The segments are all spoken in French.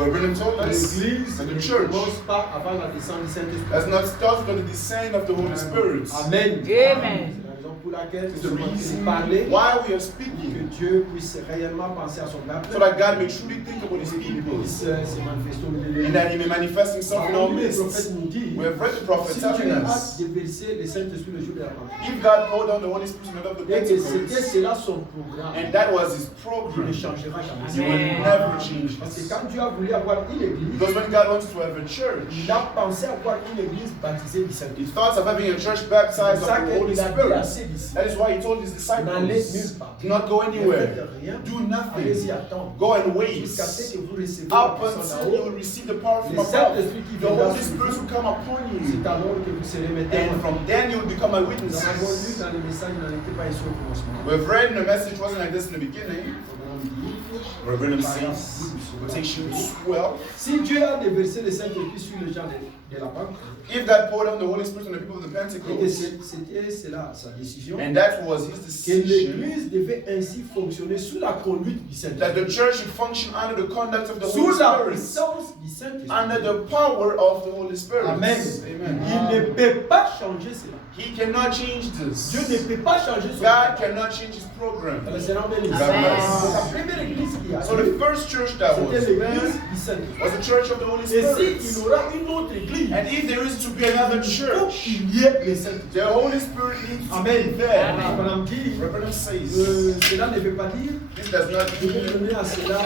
But Branham told us L'église that ne the church commence pas avant la descente du Saint-Esprit. does not start with the descent of the Holy Spirit. Amen. Amen. C'est la raison pour laquelle nous The sommes en train reason de parler, why we are que speaking, Dieu puisse réellement penser à son peuple, so that God may truly think about His qu'il people, puisse se manifester au milieu de and nous. that He may manifest Himself in our Le midst. prophète nous dit, We have read the prophet si telling Dieu a us, déversé le Saint-Esprit le jour de la Pentecôte, if God poured down the Holy Spirit on the day of the et que c'était Pentecost, cela son programme, and that was His il ne program, changera jamais. He will never change Parce que this. quand Dieu a voulu avoir une église, Because when God wants to have a church, il a pensé avoir une église baptisée du He Saint-Esprit. thoughts of having a church C'est baptized pour of ça the Holy qu'il a dit Spirit. à ses disciples, That is why He told His n'allez disciples, nulle part. do not go Ne anywhere, faites rien. do Allez-y nothing, attendre. go and wait Jusqu'à ce que vous recevez la up puissance d'en until you haut. will receive the power from Le above. Saint-Esprit qui The viendra Holy sur Spirit vous. will come upon you, C'est alors que vous serez mes and témoins. from then you will become my Nous avons lu witnesses. dans les messages, il n'en était pas ici au commencement. We've read in the message, it wasn't like this in the beginning. Reverend says, quotation 12. Si Dieu a déversé le Saint-Esprit sur les gens de la Pentecôte, If God poured out the Holy Spirit on the people of the et que Pentecost, c'était cela sa décision, and that was His que decision, l'Église devait ainsi fonctionner sous la conduite du that Saint-Esprit, the church should function under the conduct of the sous Holy la Spirit, puissance du Saint-Esprit. under the power of the Holy Spirit. Amen. Amen. Il ne peut pas changer cela. He cannot change Dieu this. ne peut pas changer son God cannot change His program. Le Seigneur bénisse. Amen. Donc, la première église qui a So eu, the first church that was c'était l'église there du Saint-Esprit. was the church of the Holy Et Spirit. s'il y aura une autre église, And if there is to be another il faut church, qu'il y ait le Saint-Esprit. the Holy Spirit needs to Amen. be there. Madame dit, Reverend says, cela ne veut pas dire, this does not je vais mean donner à cela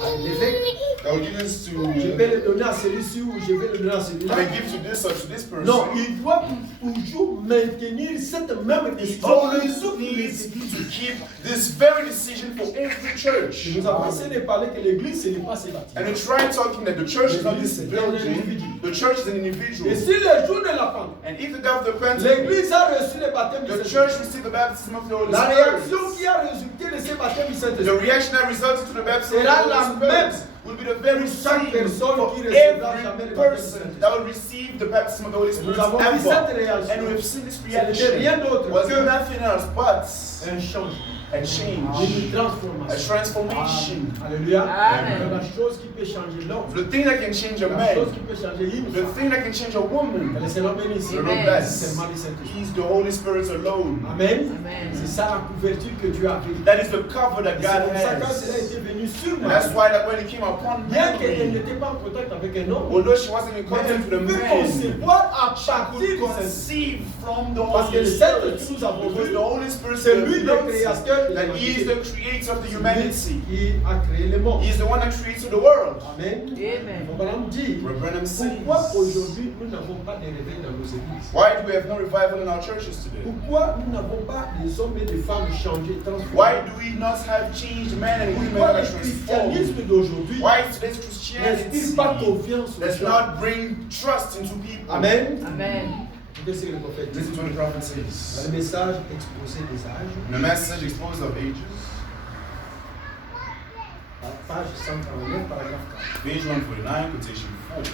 à l'évêque, that we give this to, je vais le donner à celui-ci ou je vais le donner à celui-là. I give to this or to this person. Non, il doit toujours maintenir cette même He décision. always needs to keep this very decision for every church. Nous avons essayé de parler que l'église, ce n'est pas ses And bâtiments. we try talking that the church is not this building, the church is an individual. Et si le jour de la Pentecôte, And if the day of the Pentecost, l'église a reçu le baptême du the Saint-Esprit, church received the baptism of the Holy la Spirit, réaction qui a résulté de ce baptême du the Saint-Esprit, reaction that resulted to the baptism of Sera the la Holy même Spirit will be the very chaque same personne for qui recevra jamais every le baptême du person Saint-Esprit. that will receive the baptism of the Holy Spirit Nous avons vu cette ever. réaction. And we've seen this Ce n'était rien reaction d'autre was que nothing else but un changement, a change, une a transformation. transformation. Alléluia. Amen. La chose qui peut changer l'homme, The thing that can change a la chose man, qui peut changer une the femme, thing that can change a woman, le Seigneur bénisse. the Amen. Lord C'est bless. seulement le Saint-Esprit. He's the Holy Spirit alone. Amen. Amen. C'est ça la couverture que Dieu a prise. That is the cover that C'est God comme ça quand cela has. était venu sur And that's Marie, why that when it came upon bien qu'elle Mary, n'était pas en contact avec un homme, although she wasn't in mais contact with elle a peut man, concevoir à she partir could du Saint-Esprit. conceive from the Parce que Holy le Spirit. Saint-Esprit, nous avons Because vu, the Holy Spirit c'est lui le is créateur de that He is l'humanité. the creator of the Celui humanity. qui a créé le monde. He is the one that created the world. Amen. Amen. On va nous dire, Branham says, pourquoi aujourd'hui nous n'avons pas de réveil dans nos églises? why do we have no revival in our churches today? Pourquoi nous n'avons pas des hommes et des femmes changés, Why transformés? do we not have changed men and women Pourquoi that are le transformed? christianisme d'aujourd'hui Why today's n'inspire pas Christianity confiance aux does gens? not bring trust into people? Amen. Amen. Qu'est-ce que le prophète dit? Listen to what the prophet Dans says. le message exposé des âges, In the message exposed of ages, à page 139, paragraphe 4. page 149, quotation 4.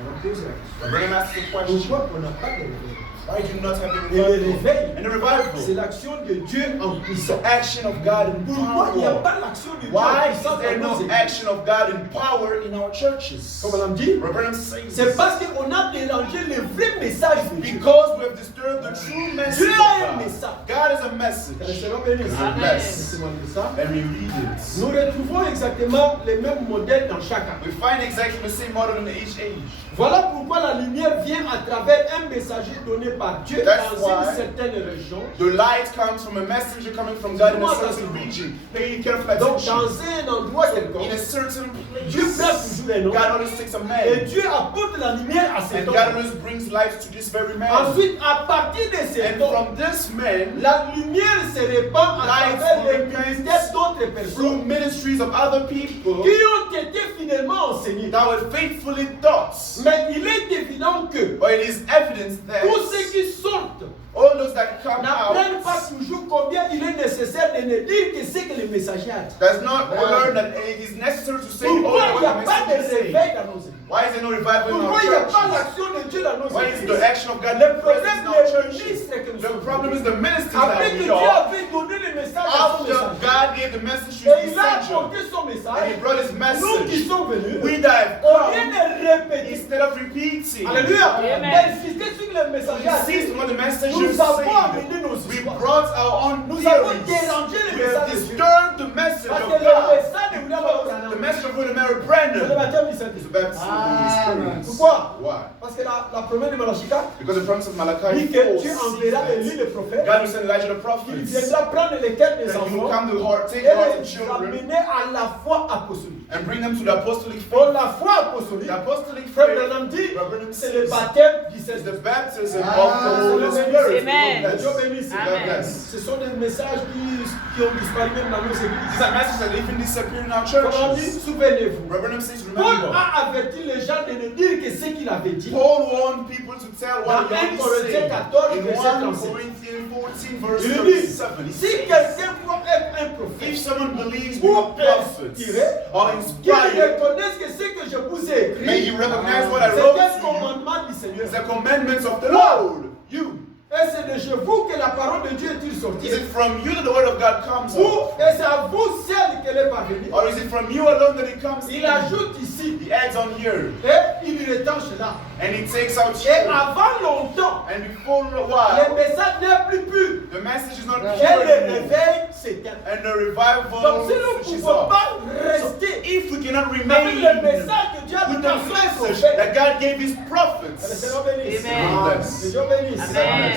On va poser la question. Branham asks the question, Pourquoi on n'a pas de réveil? why do you not have the Et le revival? réveil, And the revival, c'est l'action de Dieu en it's puissance. the action of God in Pourquoi il n'y a power. pas l'action de Dieu Why en is puissance there dans nos no églises? action of God in power in our churches? Comme on l'a dit, Branham says, c'est parce qu'on a dérangé le vrai message de Dieu. because we have disturbed the true message Dieu of a un God. message. God is a Que le message. Seigneur bénisse. Amen. Laissez-moi lire ça. And we read it. Nous retrouvons exactement les mêmes modèles dans chacun. We find exactly the same model in each age. Voilà pourquoi la lumière vient à travers un messager donné par Dieu That's dans why une certaine région. The light comes from a messenger coming from God in a certain region. Pay careful Donc attention. dans un endroit quelconque, In a certain Dieu prend place, toujours un homme. God always takes a Et man. Dieu apporte la lumière à cet And God homme. always brings light to this very man. Ensuite, à partir de cet And homme, from this man, la lumière se répand à Light travers will les repent ministères d'autres through personnes ministries of other people qui ont été finalement enseignées. that were faithfully taught. Mais il est évident que But it is evidence that tous ceux qui sortent all those that come n'apprennent pas out toujours combien il est nécessaire de ne dire que ce que le messager a dit. does not learn that it is necessary to say all Pourquoi il n'y a what the pas de message say. réveil dans nos églises? Why is there no revival in Pourquoi our il n'y a pas churches? l'action de Dieu dans nos Why is églises? the action of God Le not present problème in our des churches? ministres que nous The sommes. problem is the ministers Après that que we Dieu are. avait donné le le message à son After message. God gave the message to Et his il a messenger, apporté son and he message. brought his Nous qui message, sommes venus, we that have au lieu come, de répéter, instead of repeating, alléluia, Amen. d'insister sur le message à insist dire, on what the messenger nous avons said. amené nos We histoires. brought our own Nous avons theories. dérangé le We have message de Dieu. disturbed the message Parce of que le God. message de William Branham, The message of William Mary c'est le Brennan baptême du is the Saint-Esprit. baptism of the Holy Spirit. Pourquoi? Why? Parce que la promesse de Malachie 4 Because the promise of Malachi dit que 4 Dieu says enverra that Élie le prophète. God will send Elijah the Il prophet. viendra prendre les cœurs des And he will enfants come to take et the hearts of les children amener à la foi apostolique. and bring them to the apostolic Pour faith. la foi apostolique, The apostolic Frère faith Branham dit, Branham c'est le says, baptême du is Saint-Esprit. the baptism Ah, of the Holy c'est le Spirit. Amen. God Dieu bless. bénisse. God Amen. bless. Ce sont des messages qui ont disparu même dans nos These églises. are messages that even disappear in our Comment dit, churches. souvenez-vous. Branham says, Paul remember, a averti les gens de ne dire que ce qu'il avait dit. Paul warned people to tell what Dans he 1 already Corinthiens said. 14, In verset 1 37. Corinthians 14, verse Il dit, 37, he si says, quelqu'un croit être un if prophète, someone believes ou we are prophets inspiré, or qu'il inspired, reconnaisse que ce que je vous ai may écrit, you recognize what I c'est wrote un to you. commandement du Seigneur. It's the commandments of the Lord. You. Et c'est de chez vous que la parole de Dieu est-il Is sortie? it from you that the word of God comes Ou up? et c'est à vous seul qu'elle est parvenue? Or is it from you alone that it comes? Il ajoute ici, He adds on here. et il retanche là. And he takes out Et here. avant longtemps, And before a le while, message n'est plus pur. the message is not Et pure le anymore. réveil s'éteint. And the revival Donc si nous ne switches pouvons off. pas So rester if we cannot avec remain le message que Dieu a with donné the à son message prophète, that God gave his que le prophets, Seigneur bénisse. Amen. God Que bless. Dieu bénisse. Amen.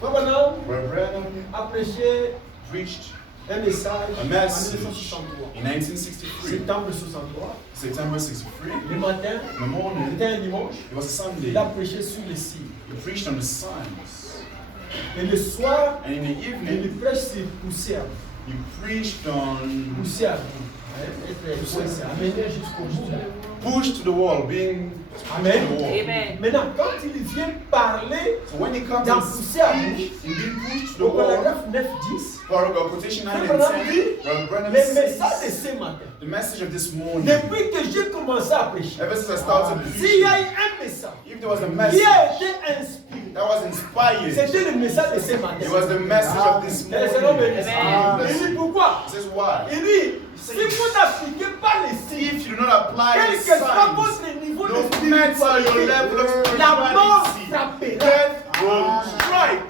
Frère Branham Brother Branham a prêché preached un message a en message 1963. in 1963, Septembre 63. September 63. Le matin, In the morning, c'était un dimanche. it was a Sunday. Il a prêché sur les signes. He preached on the signs. Et le soir, And in the il evening, prêche sur poussière. he preached on Poussière. C'est amené jusqu'au bout. push to the wall, being Amen. pushed to the wall. Amen. Maintenant, quand il vient parler So when he comes dans to poussière, speak, he being pushed to au the wall, paragraphe 9-10, paragraph quotation 9 Brother and Branham 10, dit, Brother Branham le message de says, ce matin, the message of this morning, depuis que j'ai commencé à prêcher, ever since I started s'il y a preaching, eu un message if there was a qui message a été inspiré, that was inspired, c'était le message de ce matin. it was the message of this Et le Seigneur morning. bénisse. Amen. Il dit pourquoi? This is why. Il dit, si vous n'appliquez pas les signes, If you do not apply quel the que soit signs, votre niveau de no matter your spiritualité, level of la mort spirituality, frappera. death will strike.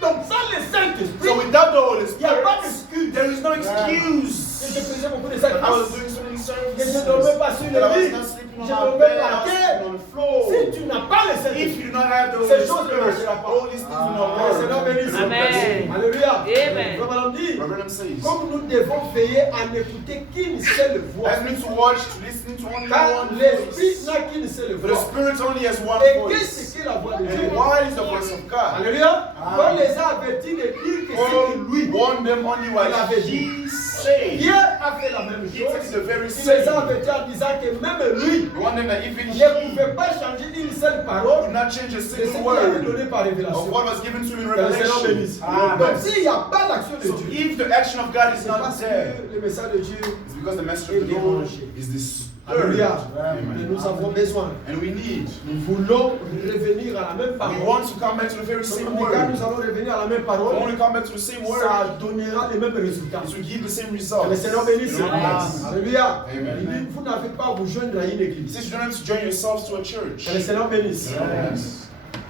Donc sans le Saint-Esprit, So without the Holy il n'y a pas Spirit, d'excuse. there is no excuse. Et je faisais beaucoup de I was sacrifices. doing so many Que services, je ne dormais pas sur that I le was lit. not sleeping on Je my dormais bed, I par was terre. sleeping on the floor. Si tu n'as pas le If Saint-Esprit, you do not have the ces Holy choses ne Spirit, marcheront pas. all these things will not Que le Seigneur work. bénisse. Amen. Alléluia. Amen. Frère Branham dit, Brother Branham says, comme nous devons veiller à n'écouter qu'une seule voix. I need to watch, to listen to only Car one l'Esprit voice. n'a qu'une seule But the voix. Spirit only has one Et voice. qu'est-ce que la voix de Dieu? And what is the voice of God? Alléluia. Paul les a avertis de dire que c'est Paul que lui, warned them only what Il avait he said. Dieu a fait la même He chose. said the very Il les a same. avertis en disant que même lui He warned them that even ne he pouvait pas changer une seule would parole not change a de ce single qu'il avait word donné par of révélation. what was given to him in Que le Seigneur bénisse. Revelation. Donc s'il n'y a pas l'action de So Dieu, if the action of God is c'est not parce there, que le message de Dieu, it's because the message est of the Lord dérangé. is disturbed. Alléluia. Et Amen. nous avons besoin. And we need, Nous voulons revenir à la même we parole. want to come back to the very Comme same on dit, quand word. nous allons revenir à la même We parole, want to come back to the same word. ça donnera les mêmes résultats. It will give the same Que results. le Seigneur bénisse. You know, yes. Alléluia. Amen. Il dit, vous n'avez pas à vous joindre à une He église. says you don't have to join yourselves to a church. Que le Seigneur bénisse. Yes.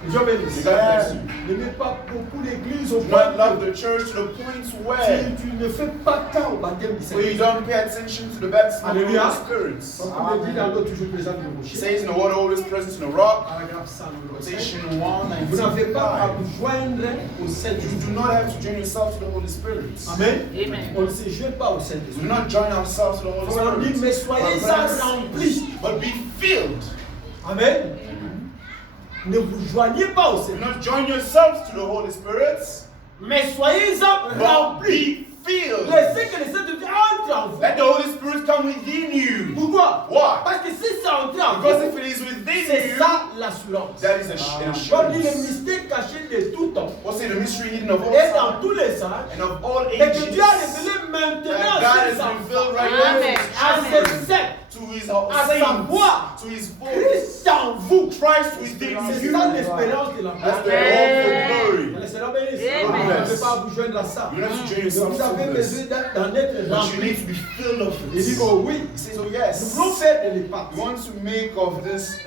Que Dieu bénisse. God bless you. N'aimez pas beaucoup d'églises au Do point not love the church to the point where si tu ne fais pas cas au baptême du you Seigneur. don't pay attention to the baptism of the Alléluia. Holy Spirit. Comme il dit dans l'autre toujours présent de It rocher. says in the word always present in the rock. Paragraphe 195. Quotation 1 Vous n'avez pas à 95. vous joindre au You Saint-Esprit. do not have to join yourself to the Holy Spirit. Amen. Amen. On ne se joint pas au We Saint-Esprit. do not join ourselves to the Holy On dit, Spirit. mais soyez remplis. But be filled. Amen. Ne vous joignez pas au Do Seigneur, not join yourselves to the Holy Spirit. mais soyez-en But remplis. be filled. Laissez que le Saint-Esprit entre en vous. Let the Holy Spirit come within you. Pourquoi? Why? Parce que si ça entre en Because vous, if it is within c'est you, ça l'assurance. that is an Comme dit le assurance. mystère caché de tout temps What's the mystery hidden of all et dans time tous les âges, and of all et que ages Dieu a révélé maintenant that God à ses has enfants, revealed right Amen. now à Amen. ses saints. to his à saints, savoir to his voice. Christ en vous. Christ within C'est you. ça l'espérance de la That's the gloire. hope for glory. Le Seigneur bénisse. Amen. Vous ne pouvez pas vous joindre à ça. You don't have to join Donc yourself vous to avez this. besoin d'en être But you rempli. need to be filled of Il dit it. oh oui, He says, oh nous yes. voulons faire de l'épate. We want to make of this.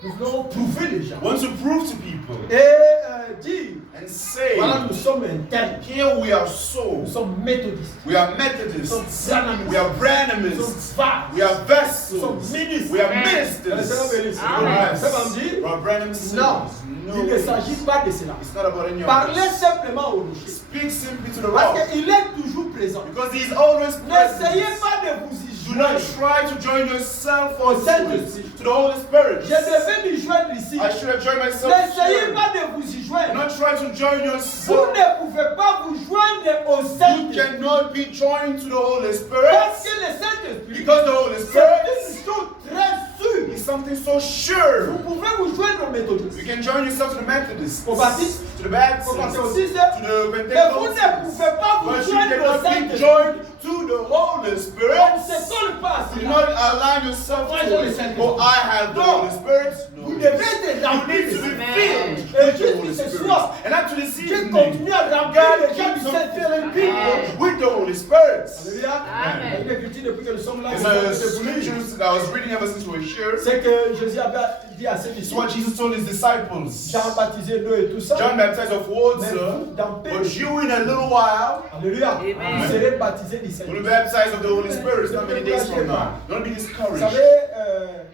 Nous voulons prouver les gens. We want to prove to people Et dire, and say, voilà, nous sommes internes. here we are so. Nous sommes méthodistes. We are Nous Methodists. sommes Branhamistes. We are Nous Branhamists. sommes Var. We are Nous vessels. sommes ministres. We are Amen. Le Seigneur ministers. bénisse. Amen. Ça va me dire, We are Branhamists. non, No il ne way. s'agit pas de cela. It's not about any of Parlez us. simplement au rocher. Speak simply to the Parce rock. qu'il est toujours présent. Because he is always N'essayez present. pas de vous y Do not joindre. try to join yourself Au or Saint-Esprit. to the Holy Spirit. Je devais m'y joindre ici. I should have joined myself. N'essayez here. pas de vous y Do joindre. not try to join Vous yourself. ne pouvez pas vous joindre au You Saint-Esprit. cannot be joined to the Holy Parce Spirit que le Saint-Esprit, because the Holy c'est Spirit une chose très sûre. is something so sure. Vous pouvez vous joindre aux méthodistes, You can join yourself to the Methodists, aux baptistes, to the Baptists, aux to pentecôtistes, the mais vous ne Pentecostals. pouvez pas vous But you joindre au cannot be Saint-Esprit. joined to the Holy On ne Spirit. se colle pas à Do cela. not align yourself Moi, j'ai le to, Saint-Esprit. oh, I have the Non. Holy Spirit. No. Vous devez être You rempli need de to be ça. filled Et with the juste Holy ce Spirit. soir, And after this Dieu evening, continue à remplir God les gens keeps du on filling Saint-Esprit. people with the Holy Spirit. Alléluia. Amen. Il est écrit depuis que nous sommes là. It's nous sommes a de boulir. scriptures that I was reading ever since we were here. C'est que Jésus avait dit à ses It's disciples, what Jesus told his disciples. Jean baptisé d'eau et tout ça. John baptized of Mais water, vous, dans peu de but you in a little while Alléluia. Amen. Vous serez baptisés du will Saint-Esprit. be baptized of the Holy Spirit. Not many days from now. Don't be Vous discouraged. savez,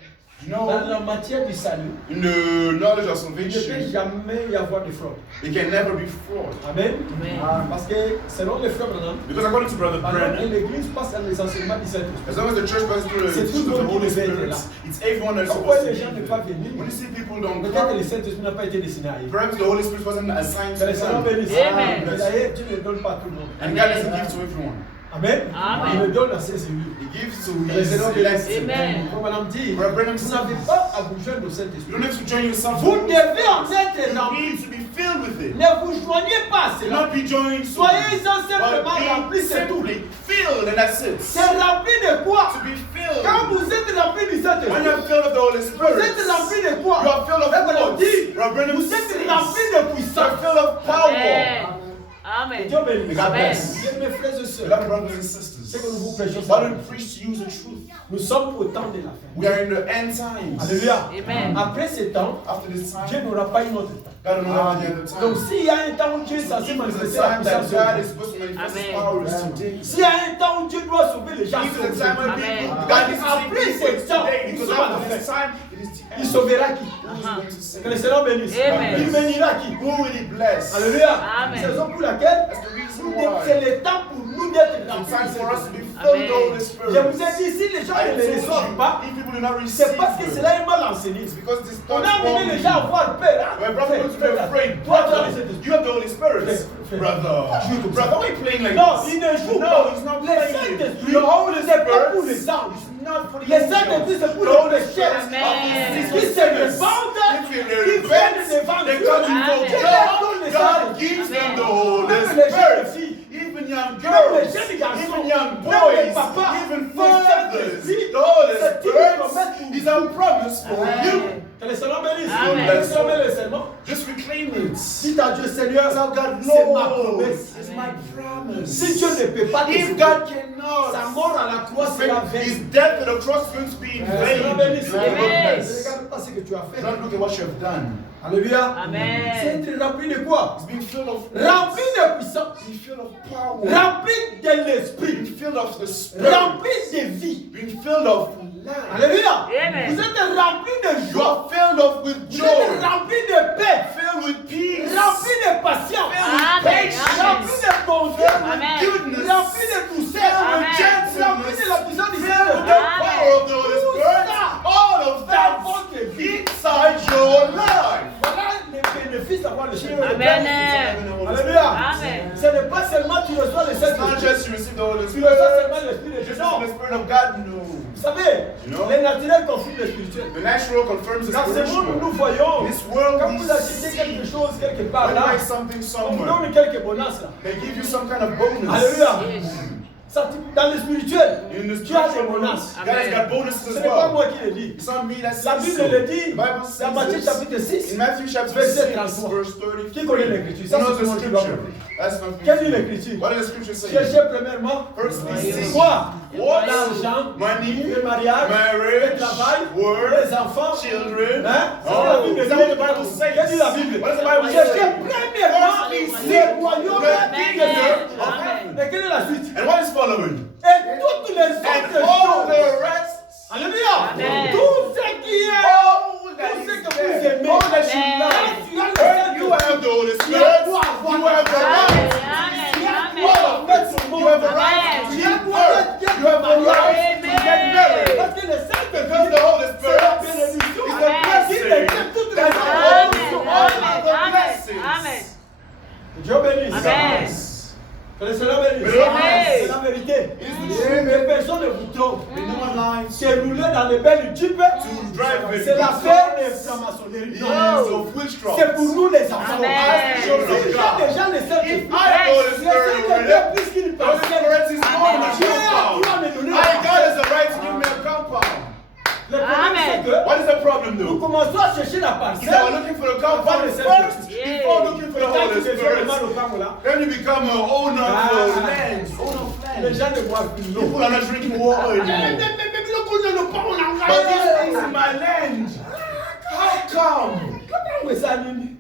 You dans know, la matière du salut, in the knowledge of il ne peut salvation, jamais y avoir de fraude. it can never be fraud. Amen. Amen. Parce que selon les frères Branham, Because according to Brother alors que Brennan, l'église passe à les enseignements du Saint-Esprit. as long as the church passes through the C'est tout teachings le of the monde Holy qui devait être Spirit, là. it's everyone that's Pourquoi supposed to les gens ne be pas there. venir? When you see people don't Peut-être que le come, Saint-Esprit n'a pas été destiné à eux. perhaps the Holy Spirit wasn't assigned Que to le Seigneur them. bénisse. Amen. Mais d'ailleurs, Dieu ne donne pas à tout le monde. And God doesn't give to everyone. Amen. Amen. Il le donne à ses élus. He gives to Que le his Seigneur bénisse. elect. Amen. Comme Madame dit, vous Brother Branham n'avez said, pas à vous joindre au you Saint-Esprit. don't have to join yourself. Vous devez en être You rempli. need to be filled with it. Ne vous joignez pas à Do cela. not be joined to Soyez-en but simplement remplis, be c'est tout. simply filled, and that's it. C'est rempli de quoi? To be filled. Quand vous êtes rempli du When Saint-Esprit, you're filled of the Holy vous Spirit, êtes rempli de quoi? you are filled of Et voilà, what? dit, Brother Branham vous êtes says, rempli de you're puissance. filled of power. Amen. Amen. Dieu bénisse. God Amen. bless. Bien, mes frères et sœurs, Beloved brothers and c'est que nous sisters, vous prêchons why ça. don't we preach to you the truth? Nous sommes au temps de la fin. We are in the end times. Alléluia. Amen. Après ce temps, After this Dieu time, n'aura pas une autre temps. God will not have any other Donc time. s'il y a un temps où Dieu est censé If there's manifester a la time that puissance, God is sur vous, supposed to manifest His Amen. power is today. s'il y a un temps où Dieu doit sauver les gens, If sur there's a time when vous, Amen. people, God needs to save Après people, ce it's temps, today. nous Because sommes à la after this fin. time, it is the Il end. sauvera qui? Who is going to save? Que le Seigneur bénisse. Amen. Il bénira qui? Who will He bless? Alléluia. Amen. C'est la raison pour laquelle That's the reason c'est why. le temps pour nous d'être It's remplis. time du for us to Saint-Esprit. be filled with the Holy Je Spirit. vous ai dit, si les gens I ne les told reçoivent you, pas, if people do not receive c'est parce que it, cela est mal enseigné. it's because this On thought a amené les gens à wrong. avoir peur. Hein? When brother goes to be afraid, Toi, tu as le brother, Saint-Esprit. you have the Holy Spirit. Frère, Brother, brother, why are you playing like Non, this? il ne joue No, pas. he's not Le playing. Saint-Esprit, The Holy c'est pas pour Spirit les anges. is not for the Le Saint-Esprit, c'est pour The les Holy pécheurs. Spirit is Amen. not for the Qui se sinners. répandent, If they qui viennent repent, devant they Dieu. come before Amen. God. God gives them the Holy Même les jeunes Spirit. filles, Even young même girls, les jeunes garçons, even young même boys, les papas, even le fathers, Saint-Esprit, the Holy c'est une Spirit promesse pour is a promise for you. que le Seigneur bénisse. Amen. Que le Seigneur bénisse le serment. Just reclaim it. Dites à Dieu, Seigneur, Tell God, c'est ma no, promesse. it's my promise. Si Dieu ne peut pas te If sauver, God cannot, sa mort à la croix sera His vaine. death at the cross is going to be in Le vain. Seigneur bénisse. Amen. Ne regarde pas ce que tu as fait. Don't look at what you have done. Alléluia. Amen. C'est être rempli de quoi? It's being filled of Rempli de puissance. being filled of power, Rempli de being l'esprit. filled of the Spirit, Rempli de vie. being filled of life. Alléluia. Amen. Vous êtes rempli de You joie. are filled of with Vous joy, êtes rempli de paix. filled with peace, Rempli de patience. Amen. Rempli de bonté. Amen. goodness, Rempli de douceur. Amen. Rempli de la puissance du filled with Seigneur. the power of the Holy Spirit. All of that Dans votre vie. inside your life. Voilà les bénéfices d'avoir le Seigneur. Amen. Alléluia. Amen. Ce n'est pas seulement tu reçois le It's not Saint-Esprit. just you receive the Holy Tu Spirit, reçois seulement l'Esprit de you Dieu. just Non. receive the Spirit of God. No. Vous savez, You know? les naturels confirment le spirituel. The natural confirms the Dans ce monde où nous spiritual. voyons, In this world, quand we vous achetez quelque chose quelque part when you là, buy something on vous somewhere, donne quelques bonus là. they give you some kind of bonus. Alléluia. Yes. Dans le spirituel, In the tu as des spiritual menaces. world, God has got bonuses Ce as n'est pas well. moi qui le dis. It's not me that La says Bible so. le dit The Bible dans says Matthieu this. chapitre 6. In Matthew chapter Verset 6, 33. verse 33. Qui connaît l'écriture? Ça, You know c'est the ce que tu dois scripture. comprendre. That's not Quelle est l'écriture? What does the scripture say? Cherchez premièrement First be seek quoi? what? L'argent, Money, le mariage, le marriage, travail, work, les enfants. children. Hein? C'est Oh, la Bible. is that what the Bible says? Qu'est-ce que dit la Bible? What does the Bible Cherchez say? premièrement First be le seek royaume the de kingdom Dieu. of heaven. Et quelle est la suite? And what is following? Et toutes les And autres all choses. the rest, Alléluia. Amen. Tout ce qui est, all that tout ce is que vous there, aimez, all that you Amen. love, tu as le when you Saint-Esprit. have the Holy Tu Spirit, as you droit à avoir have the right. You have the right to You have the right Amen. to give birth. You have the right to get married. Parce que le Saint-Esprit, Because the Holy c'est Spirit la bénédiction. is the Amen. Il blessing. détient toutes les That's the choses. Holy all the blessings. Amen. Dieu bénisse. Amen. Que le Seigneur bénisse. Amen. C'est la vérité. It is the truth. Les personnes ne vous trompent. No one lies. C'est rouler dans les belles jeeps. To drive with C'est l'affaire des It francs-maçonneries. is Non. of witchcraft. C'est pour nous les enfants. Amen. Si j'ai déjà les Saint-Esprit, If I have the Holy le Spirit Saint-Esprit already, puisqu'il the Holy Spirit is born in a Dieu a compound. droit de donner. I, God has the right to give me a compound. Le problème c'est que What is the problem nous though? commençons à chercher la Is parcelle. that we're looking for the compound first Yeah. before looking for the Quand Holy tu deviens Spirit. vraiment le camp là, Then you become an owner Ah. of land. Owner of les land. gens ne boivent plus l'eau. People are not drinking water anymore. But this thing is my land. How come?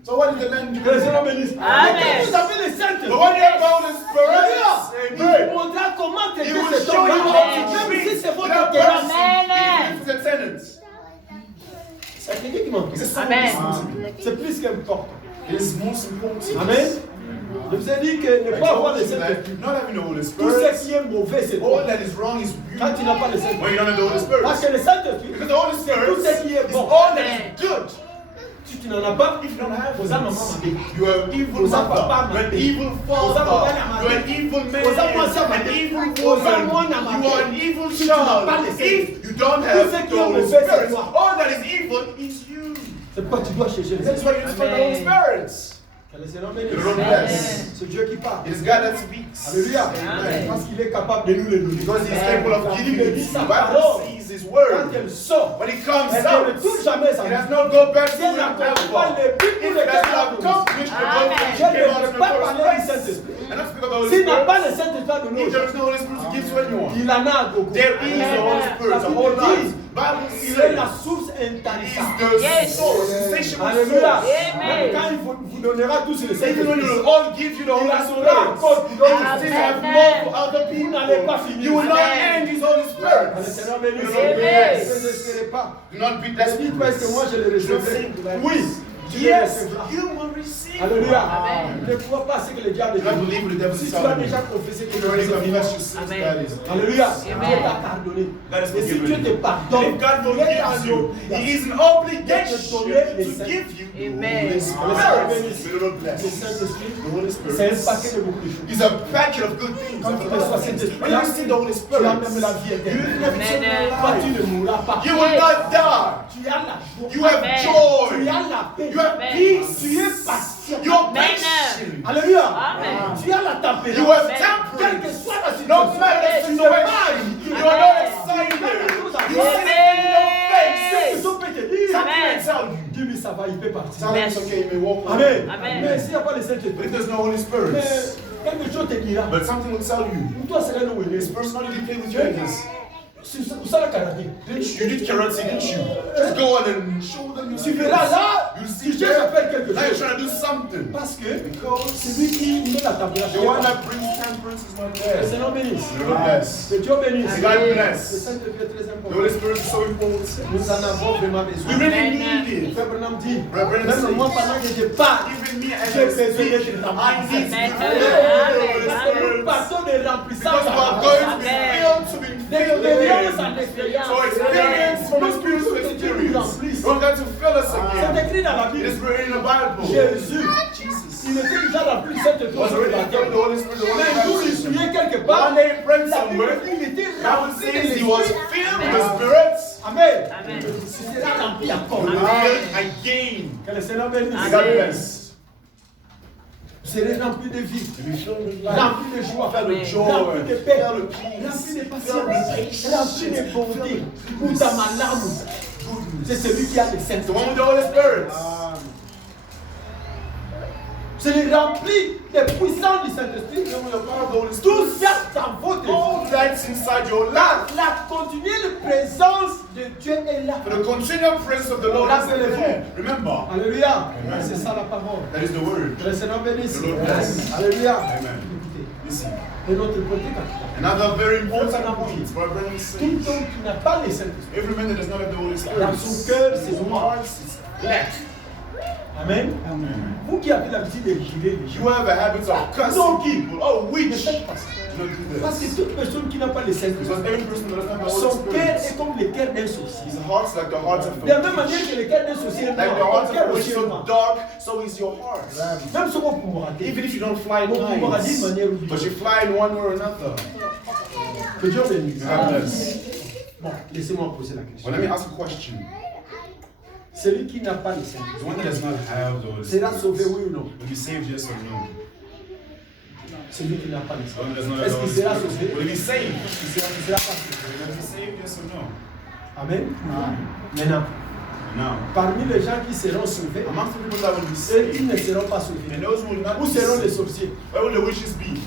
So what is the land Que le doing? Seigneur bénisse. Amen. Quand vous avez les saints, But when you have the Holy Alléluia. Spirit, Il vous amen. montrera comment He traiter will cet show you homme-là. how to Même si treat c'est votre that terrain. person, Amen. even if it's a tenant. C'est uniquement. Is it so Amen. important? C'est plus qu'important. It is most important. Amen. Je vous ai dit que ne I pas avoir told le you that Saint-Esprit, not having the Holy tout Spirit, ce qui est mauvais, c'est all toi. that is wrong is Quand tu n'as pas le you. Saint-Esprit. When you don't have the Holy Parce Spirit. que le Saint-Esprit, Because the Holy tout Spirit ce qui est is bon. all that is good. Si tu n'en as pas, If you don't have Osa maman this, m'appelle. you are an evil Osa mother, papa you are an m'appelle. evil Osa father, papa you are an evil man, Osa mwasi an m'appelle. evil Osa woman, mwana you m'appelle. are an evil Si tu n'as pas child. le Saint-Esprit, If you don't tout have ce the qui est Holy mauvais, c'est Spirit, toi. all that is evil is you. c'est pourquoi tu dois chercher le That's Saint-Esprit. why you just find the Holy Spirit. Que le Seigneur You bénisse. don't bless. C'est Dieu qui parle. It is God that speaks. Alléluia. Amen. Parce qu'il est capable de nous le donner. Because He's capable of giving Il it. dit The sa Bible parole. says His Quand word. elle sort, When it comes elle ne out, retourne jamais it sa does vie. not go back to Si where elle it n'accomplit came pas from. les buts pour If it lesquels does elle a not commencé. accomplish the Amen. goal that Je you came out ne in veux the pas first parler du place. Saint-Esprit. And not speak of the Holy S'il n'a Spirit. pas le Saint-Esprit de If nous, there is no Holy Spirit to give to anyone, il en a beaucoup. there is the Holy Spirit, the whole life. Bible Il est la says source He is intarissable. the Yes. source, the insatiable Alléluia. source. Même quand il vous donnera tous le Even when Saint-Esprit, you all give you the Holy il en Spirit, aura encore qui donne you le still Saint-Esprit. have more for other Vous n'allez pas people. finir. You will not Amen. end His Holy Spirit. Le Seigneur bénisse. You Amen. will not Ne désespérez pas. Do not beat that Dites pas est-ce que moi je le recevrai. Oui, tu le Yes, recevras. you will receive. Alléluia. Amen. Ne crois pas ce que le diable Do not dit. believe what the devil Si is tu as telling déjà you. confessé que You tu already es confessed your sins, Amen. that is. Alléluia. Amen. Dieu t'a pardonné. That is Et si forgiven Dieu te you. pardonne, If God il est forgives en you, obligation. He is an obligation to give you the Amen. Holy Spirit. May the Lord Le bless. Saint-Esprit, The Holy Spirit. c'est un paquet de beaucoup de choses. It's a packet of good things. Quand tu reçois cet esprit, When you receive the Holy tu Spirit, as même la vie you éternelle. have Amen. eternal Toi, tu life. ne mourras pas. You will not die. Tu as la joie. You have Amen. Tu joy. as la paix. You have Amen. peace. Tu es patient. You are Amen. patient. Alléluia. Amen. Tu as la tempérance. You have Amen. Quelle que temperance. soit la No situation. matter the tu te situation, maries. you are not excited. You see it in your face. Ce que je peux te dire. Something Amen. can tell you. Dis-lui, ça va, il peut partir. Tell him it's okay, you may walk away. Amen. Amen. Mais s'il n'y a pas le But Saint-Esprit, if there's no Holy Spirit, mais quelque chose te dira. but something will tell you, Toi, c'est là où il this est. personality played with you like this. Où ça la caractère? You did karate, didn't you? Just go on and show them your Tu verras là, You tu see cherches à faire there, quelque now you're chose. trying to do something. Parce que Because celui qui met la the température, one that brings temperance is not le there. Seigneur bénisse. The Lord bless. Que Dieu bénisse. May God Le bless. Saint-Esprit est très The important. Holy Spirit is so important. Nous en avons vraiment We besoin. really need it. Frère Branham dit, Reverend même moi says, pendant que je parle, even me as j'ai I besoin speak, d'être I rempli. need to be Amen. filled with the Holy Nous Spirit. partons de remplissage Because we are à going to be Amen. filled to be filled d'expérience again. en expérience. So experience from experience to experience. Don't get to fill us C'est again. écrit dans la It Bible. is written in the Bible. Jésus, Jesus il était déjà rempli de cette was chose. already filled with the Holy Spirit. The Holy Mais nous, il Baptism. souillait quelque part. One day he prayed La Bible somewhere. dit, il était Bible rempli de says he was l'esprit. filled with the Spirit. Amen. Amen. Il sera rempli encore. To be Amen. filled again. Que le Seigneur bénisse. May God bless. Vous serez rempli de vie, You'll be filled with life. rempli de joie, Filled with joy. rempli de paix, Filled with peace. rempli de Filled patience, with patience. rempli de bonté. Pour ta malade, c'est celui qui a le The Saint-Esprit. one with the Holy Spirit. C'est le rempli des puissances du Saint-Esprit. Tout ça dans votre All vie. that's inside your life. La continuelle présence de Dieu est là. For the continual presence of the Lord is there. Remember, Alléluia. C'est ça la parole. that is the word. Que le Seigneur bénisse. The Lord bless. Alléluia. Amen. Écoutez, Listen. et notre côté capital. Another very important point for our brothers and Tout sisters. homme qui n'a pas le Saint-Esprit, Every man that does not have the Holy Spirit, dans son cœur, c'est his noir. heart is black. Amen. Vous qui avez l'habitude de jurer les gens, You have a habit of cussing people. Oh, ne witch. faites pas ça. Do not do Parce que this. toute personne qui n'a pas le Saint-Esprit, Because every person that does not have the son Holy cœur Spirit, est comme le cœur d'un sorcier. his heart is like the heart of De la même the manière que le cœur d'un sorcier est Like the noir, heart ton of cœur a witch aussi est so noir. dark, so is your heart. Même si on peut rater, Even if you don't fly on peut rater d'une nice, manière ou d'une but you autre. fly in one way or another. Que Dieu bénisse. God bless. Bon, laissez-moi poser la question. Well, let me ask a question. Celui qui n'a pas le The Saint-Esprit one that does not have the Holy sera sauvé, Spirit oui ou non? will be saved, yes or no? Celui qui n'a pas le The one that does not Saint-Esprit. have Est-ce the qu'il Holy sera Spirit sauvé? will he be saved? Il sera pas sauvé. Will he be saved, yes or no? Amen. Maintenant, No. parmi les gens qui seront sauvés, Amongst the people that will be ceux qui saved, ne seront pas sauvés, and those who will not où be seront les saved, sorciers? where will the witches be?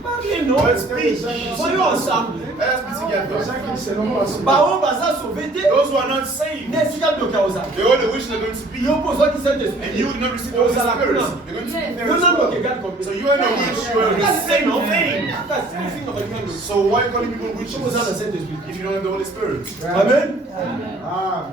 Parlez, non? Let's speak. Soyons ensemble. Let us be together. Bao baza sauvé te, Those who are not saved, nesika doka oza. they all the witches are going to be. Yo pozo ki And Saint-Esprit. you will not receive the Holy Oza la Spirit. kuna. You're going to be there Yo as nan doke well. gade kompe. So you are the witch, you are the same thing. thing. So why are you calling people witches Oza la Saint-Esprit. if you don't have the Holy Spirit? Amen.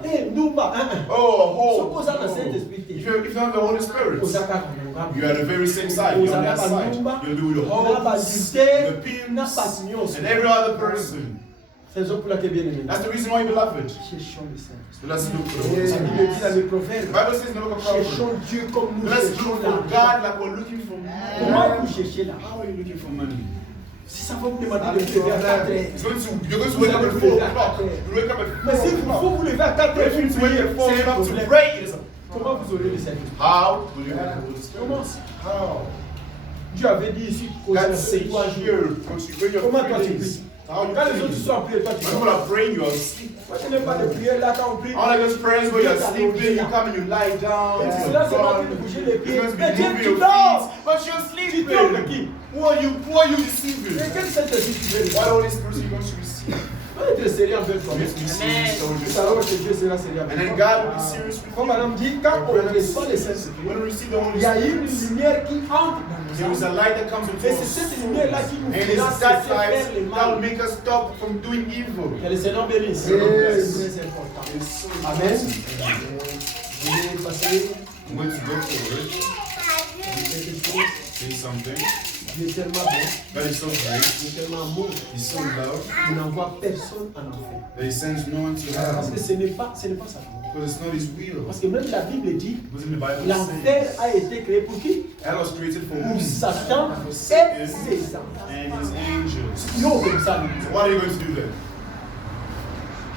Eh, ndumba, Oh, Soko oza na Saint-Esprit te. If you don't have the Holy Spirit, Oza kaka mungamu. you are the very same side. You're on that side. You'll be with the Na hope, bazite, the pimps, na pati nyonso. and every other person. C'est raison pour laquelle bien aimé. That's the reason why, beloved. Cherchons le Saint-Esprit. Let's look for the La Holy Bible Spirit. dit dans les The proverbes, Bible says in the book of Proverbs, cherchons Dieu comme nous let's cherchons look for l'argent. God like we're looking for Comment money. vous cherchez là? How are you looking for money? Si ça va vous demander de lever à 4 heures. You're going to wake up at 4 o'clock. You wake up at Mais 4 si vous o'clock. faut vous lever à 4 heures, If you vous wake priez, at 4 c'est un o'clock to problème. pray, it is a Comment vous aurez le Saint-Esprit? How will you have the Holy Spirit? Comment? How? Dieu avait dit ici, God says toi jour. here, because you bring your Comment toi tu 3 pries? days. How you Quand les autres pray? sont en prière, toi tu When people are praying, you are asleep. Moi je n'aime pas de prière là quand on prie. All of those prayers where you're sleeping, you come and you lie down. Et It's c'est là c'est moi God. qui vais bouger les You're pieds. going to Mais be Dieu moving tu your dors. feet, but you're Tu dors de qui? sleeping. Who are you deceiving? Mais quel Saint-Esprit tu veux? What Holy Spirit are you going to receive? Faut être sérieux envers toi. You have to be serious towards Nous yourself. savons que Dieu sera sérieux And avec then toi. God will be serious with Comme you. madame dit, quand on reçoit le Saint-Esprit, When we receive the Holy il y a une Spirit, lumière qui entre dans there nos is a âmes. light that comes into Et c'est us. cette lumière-là qui nous And fera it's that cesser light faire le that will mal. make us stop from doing evil. Que le Seigneur bénisse. Yes. C'est très important. It's so Amen. important. Je vais passer I'm going to go forward, quelque chose. say something. Dieu est tellement bon, God is so great. Dieu est tellement amour, He's so love il n'envoie personne en enfer. that He sends no one to Parce hell. que ce n'est pas sa volonté. Because it's not His will. Parce que même la Bible dit, Because in the Bible it l'enfer says, a été créé pour qui? hell was created for Pour who? Satan For et Satan ses anges. and his angels. Non, comme ça. So what are you going to do then?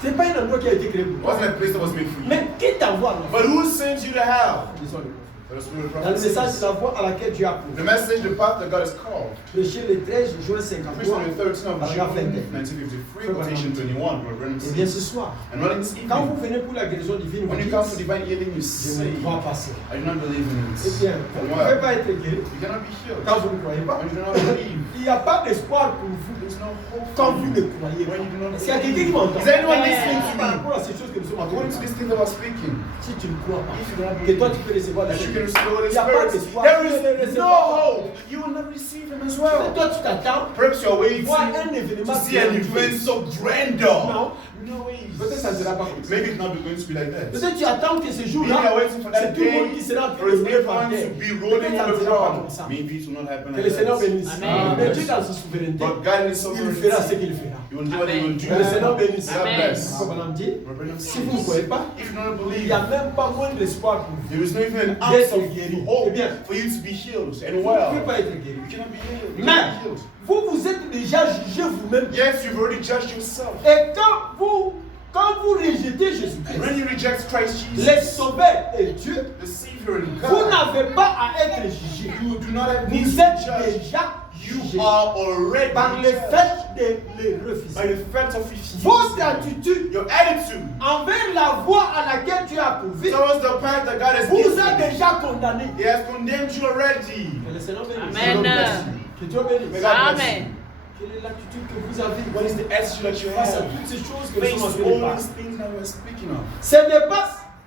Ce n'est pas un endroit qui a été créé pour It toi. wasn't a place that was made for you. Mais qui t'envoie en enfer? But who sends you to hell? Désolé. The Spirit of Dans le prophecy. message de la voie à laquelle Dieu a appelé. The message, the path that God has called. Prêcher le 13 juin Preached 53. on the 13th of Paragraphe June 21. 1953, quotation 21, Brother Branham Et bien says. ce soir, And what in this quand vous evening, venez pour la guérison divine, vous when you dites, come for divine healing, you je say, ne crois pas ça. I do not believe in Eh it. bien, vous ne Why? pouvez pas être guéri You cannot be healed. quand vous ne croyez pas. When you do not believe, Il n'y a pas d'espoir pour vous there's no hope quand for vous you. ne croyez pas. When you do not Est-ce qu'il y a quelqu'un qui believe. m'entend? Is anyone listening to Par me? rapport à ces choses que nous sommes en train According de to dire, this thing that I was speaking, si tu ne crois pas, if you do not que toi believe tu peux recevoir la that you vie. can receive the Holy Il n'y a pas Spirit, d'espoir. there Tu ne le is recevras no pas. hope. You will not receive Him as Mais well. toi tu t'attends Perhaps you are waiting voir un to événement see an event so grandeur. Non. No ways. Peut-être ça ne sera pas comme ça. Maybe it's not going to be like that. Peut-être tu attends que ce Maybe jour-là, you are waiting for c'est that tout le monde day qui sera en train for de rouler par everyone terre. to be rolling Peut-être ça on ne the sera pas ground. comme ça. Maybe it will not happen Que like le Seigneur that. bénisse. Amen. Mais Dieu dans sa souveraineté, But God is so il fera ce great. qu'il fera. He will do what He will do. Que le Seigneur bénisse. God bless. Comme on a dit, Reverend si vous ne croyez pas, If you don't il believe, n'y a même pas moins d'espoir pour vous. there is not even an D'être ounce of guéri. Eh hope bien, for you to be healed and vous ne well. pouvez pas être guéri. You cannot be healed. You Mais cannot be healed. vous vous êtes déjà jugé vous-même. Yes, you've already judged yourself. Et quand vous Quand vous rejetez Jésus-Christ, When you reject Christ le Jesus, Sauveur et Dieu, the Savior and vous God, n'avez pas à être jugé. you do not have need Vous to êtes judge. déjà jugé You are already par le judged fait de le by refuser. the fact of refusing. Votre attitude Your attitude envers la voie à laquelle tu as approuvé towards the path that God has vous given a you. déjà condamné. He has condemned you already. Que le Seigneur bénisse. Amen. Que Dieu bénisse. May God bless Amen. you. Quelle est l'attitude que vous avez What is the attitude that you face à have? toutes ces choses que Face nous sommes en train de all parler? these things that we're speaking of.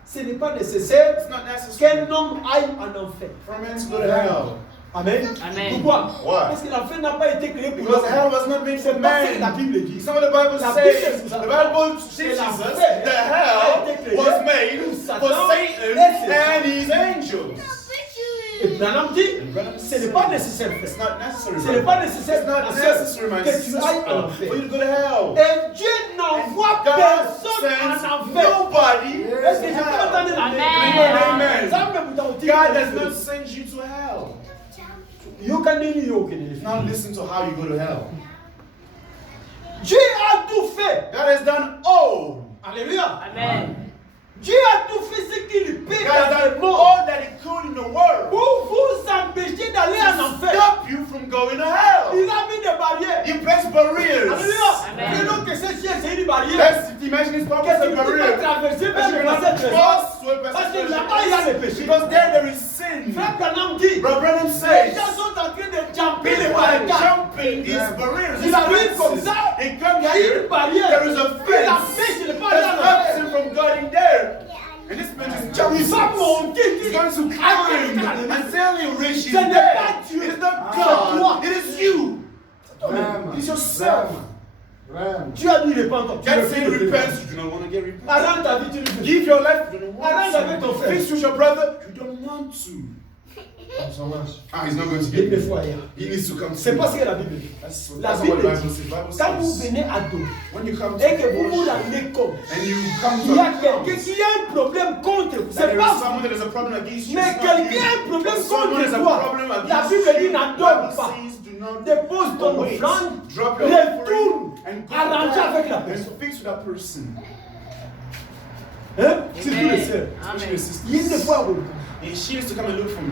Ce n'est pas nécessaire It's not necessary qu'un homme aille en enfer. for men to go to hell. Amen. Amen. Pourquoi? Why? Parce que l'enfer n'a pas été créé pour Because l'homme. hell was not made for C'est pas ce que la man. Bible dit. Some of the Bible La says, Bible the Bible teaches us l'enfer that a hell été créé was made pour for Satan Satan et ses and his angels. Et Branham dit, ce n'est pas nécessaire, It's frère. not necessary. Ce n'est pas nécessaire, It's not ma sœur, necessary, my que tu ailles en sister, enfer. for you to go to hell. Et Dieu n'envoie God personne sends en enfer. nobody Est-ce que to je peux hell. entendre la Amen. Amen. Ça me vous dit. God does not send you to hell. You can you can Now listen to how you go to hell. Dieu a tout fait. God has done all. Alléluia. Amen. Dieu a tout fait ce qu'il peut God has dans done le monde all that He could in the world pour vous empêcher d'aller en to enfer. stop you from going to hell. Il a mis des barrières. He placed barriers. Alléluia. Amen. Prenons que ce ciel c'est une barrière. Let's imagine this purpose Qu'est-ce of que tu peux barrier. traverser That you même dans cannot cette cross maison? to a Parce que person. là-bas il y a le péché. Because there is sin. Frère Branham dit, Brother Branham les says, gens sont en train de jumper les people are barricades. jumping these barriers. Il arrive comme These ça, fences. They il come y a here. une barrière. There is a Il fence empêche de pas that aller en stops enfer. him from going there. And this man just jumps. Il va monter. He's going to climb until he reaches Ce n'est there. pas Dieu. It is not C'est toi. God. It is you. Toi-même. It is yourself. Tu as dit repentance. Tu God refais said de repent. You do not want to get repent. Arrête ta vie, tu le fais. Give your life. You don't Arrête want avec ton to. frère. Fix with your brother. You don't want to. Ah, he's not going to Il get me it. faut ailleurs. He needs to come to C'est pas ce you. que la Bible dit. That's La not what Bible the Bible dit, says. The Bible quand vous says, venez adorer when you come to et que vous vous worship rendez compte and you come qu'il y a to quelqu'un qui a un problème contre vous, that c'est there is pas someone that has a problem against you. mais It's not quelqu'un a un you. problème But someone has contre a toi. problem La against Bible dit you. n'adore Bible pas. says, do not Dépose ton wait. offrande, Drop your retourne, offering and go arrange back avec la and personne. fix with that person. Hein? C'est tout le ciel. Especially Amen. the sisters. Il ne faut pas vous. And she needs to come and look for me.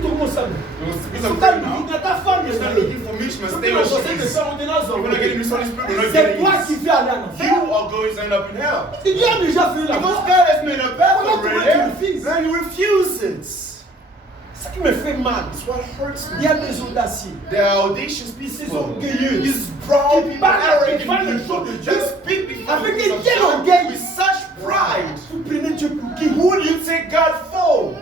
Tout le monde sait. Because C'est I'm pas praying now. lui, ta femme She's not looking for me. She must stay If where she is. We're not getting this Holy Spirit. We're not C'est getting toi this. qui fais aller en enfer. You are going to end up in hell. Si Dieu a déjà fait la Because mort, God has made a path Pourquoi tu already. refuses? Then you refuse it. ce qui me fait mal, It's what hurts il me. y a des audacieux. They are audacious Ils people. sont orgueilleux. These proud Ils people, parlent arrogant devant le people. trône de Dieu. They speak before Avec the face of quel God orgueil. with such pride. Vous prenez Dieu pour qui? Who do you take God for?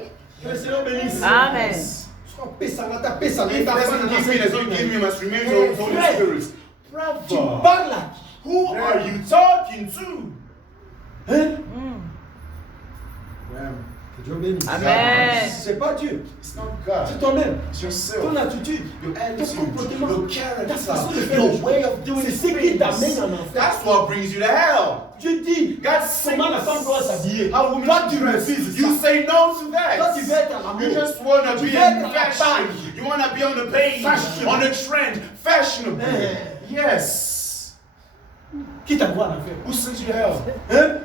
Que le Seigneur bénisse. Amen. Sois pessanata, pessanata, If doesn't give me, does not give me, must remain the Holy Spirit. Tu Brother, parles à qui? who are you talking to? Hein? Well, Que Dieu bénisse. Amen. C'est pas Dieu. it's not C'est God. toi-même. It's Ton yourself. attitude, Your ton attitude, comportement, your ta façon de character, faire your les way choses. of doing C'est ce qui t'amène things. en enfer. That's what brings you to hell. Tu dis God comment la femme doit s'habiller. How women Toi, should tu dress. refuses You ça. say no to Toi, tu veux that. être à l'amour. You just want to Tu be veux être in à la fashion. page. You want to be on the page, Fashion. on the trend, fashionable. Yes. Qui t'envoie en enfer? Who sends you to hell? Hein?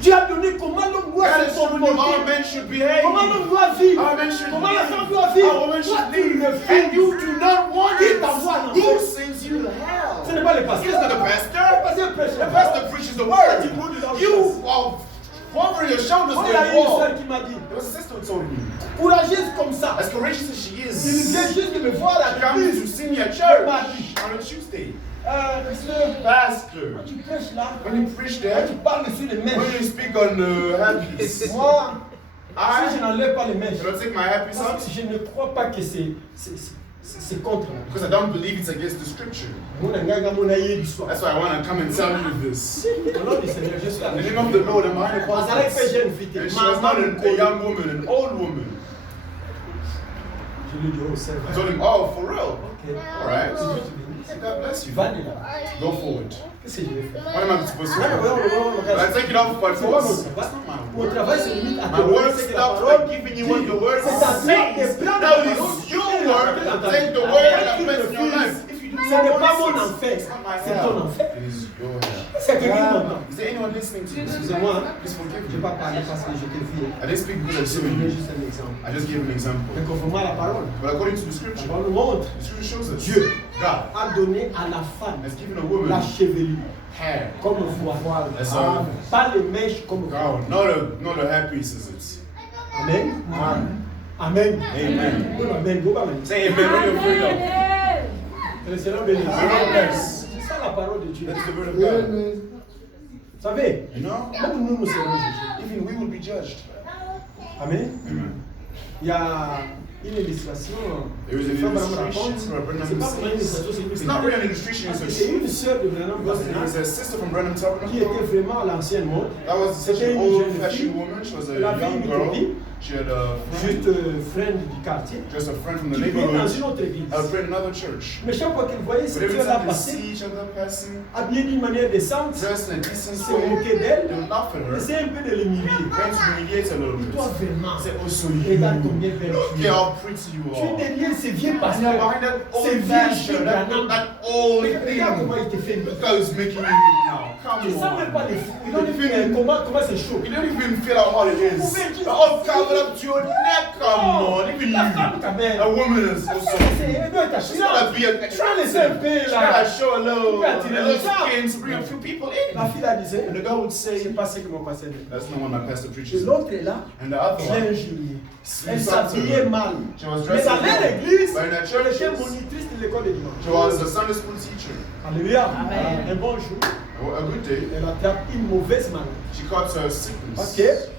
Dieu a donné comment l'homme doit God se has shown you how comporter. men should behave. Comment l'homme doit vivre. How men should Comment la live. femme doit vivre. How women Toi, should tu live. refuses. And you do not want Qui it. t'envoie en Who enfer? sends you to hell? Ce n'est pas le It's pasteur. not the Le pastor. pasteur prêche The la pastor parole. preaches the Tu word. brûles dans le You sens. are covering your shoulders Oh, with il y a a une wall. soeur qui m'a dit, There was a sister who told me, courageuse comme ça. as courageous as she Il is, vient juste de me voir à she comes to l'église. see me at church Mardi. on a Tuesday. Pasteur, Pastor, tu prêches là. when you preach Quand there, tu parles sur les when mèches. you speak on habits, Moi, si je I n'enlève pas les mèches, cannot take my happy parce socks que je ne crois pas que c'est contre. because I don't believe it's against the scripture. Mon engagement, mon aïe du soir. That's why I want to come and tell you this. Au nom du Seigneur, je suis là. In the name of the Lord, I'm behind the Azalek fait cross. jeune fille. And she was not a young woman, an old woman. Je lui dis, oh, c'est I vrai. told him, oh, for real? Ok. All right. Que Dieu te bénisse. God bless you. Va de là. Go forward. Qu'est-ce que je vais faire? What am I supposed to Ah, do? ouais. I take it off by C'est pas mon force. travail. That's not my Mon work. travail se limite à My te work donner ce que la stops parole by giving you what dit. the word C'est à toi says. de prendre Now la parole, it's your et work la to mettre take the dans ta word vie. and place in your life. If you do Ce n'est pas mon voices. enfer, It's not my c'est ton hell. enfer. It is your hell. C'est que qui m'entend. Is there anyone listening to this? Excusez-moi, hein. Please forgive Je ne vais me. pas parler parce que je te vis. I didn't speak because I Je saw vais donner you. juste un exemple. I just gave an example. Mais conformément à la parole, But according to the la scripture, parole nous montre. the scripture shows us Dieu God a donné à la femme has given a la woman chevelure hair. comme voile. That's all. Pas les mèches comme voile. God, not a hair pieces. It's Amen. Amen. Amen. Oui, amen. Go, amen. Say amen when you're free up. Que le Seigneur bénisse. C'est ça la parole de Dieu. That is the word of God. Vous savez, You know? même nous, nous serons jugés. Even we will be judged. Amen. Amen. Il y a une illustration. There is an Frère Branham illustration raconte. where Branham C'est pas vraiment une says, illustration, c'est une it's not really an illustration, Parce que it's c'est a une sœur de Branham because there was Tabernacle a sister from Branham qui Tabernacle. était vraiment à l'ancienne mode. That was such C'était an une jeune old-fashioned fille. woman. She was a Elle avait young une girl. copine, She had a juste friend, friend du quartier, just a friend from the qui vivait dans neighborhood, une autre église. a friend in another church. Mais chaque fois qu'elle voyait But cette every sœur-là time they passer, see each other passing, habillée d'une manière décente, dressed in a decent se way, moquer d'elle, they would laugh at her, essayer un peu de l'humilier. trying to humiliate her a little Toi bit. vraiment, Say, oh, so regarde you, combien belle look tu es. at how pretty you Tu es are. derrière ces vieux And you're pasteurs. behind that C'est old vieux fashion, Branham. that old Regarde thing. comment il te fait. Look how it's making you now. Tu Come sens même pas on. les fous. Ils don't even comment c'est chaud. You don't even feel how hard it is. The all covered up to your neck. Come on, even La femme you. quand même. A woman is also. Elle doit être She's gotta be a. Tu vas laisser un peu She là. gotta show a little Yeah. skin to bring a few people in. La fille là disait, And the girl would say, c'est pas ce que mon pasteur dit. that's not what my pastor Et preaches. l'autre est là, And the other bien one, injuriée. Elle sleeps up to s'habillait her. mal. She was Mais dressed dans as l'église, well. But in her elle était churches, monitrice de l'école de dimanche. she was a Sunday school teacher. Alléluia. Amen. Un bon jour, A good day, elle attrape une mauvaise maladie. she caught a Parce sickness. que,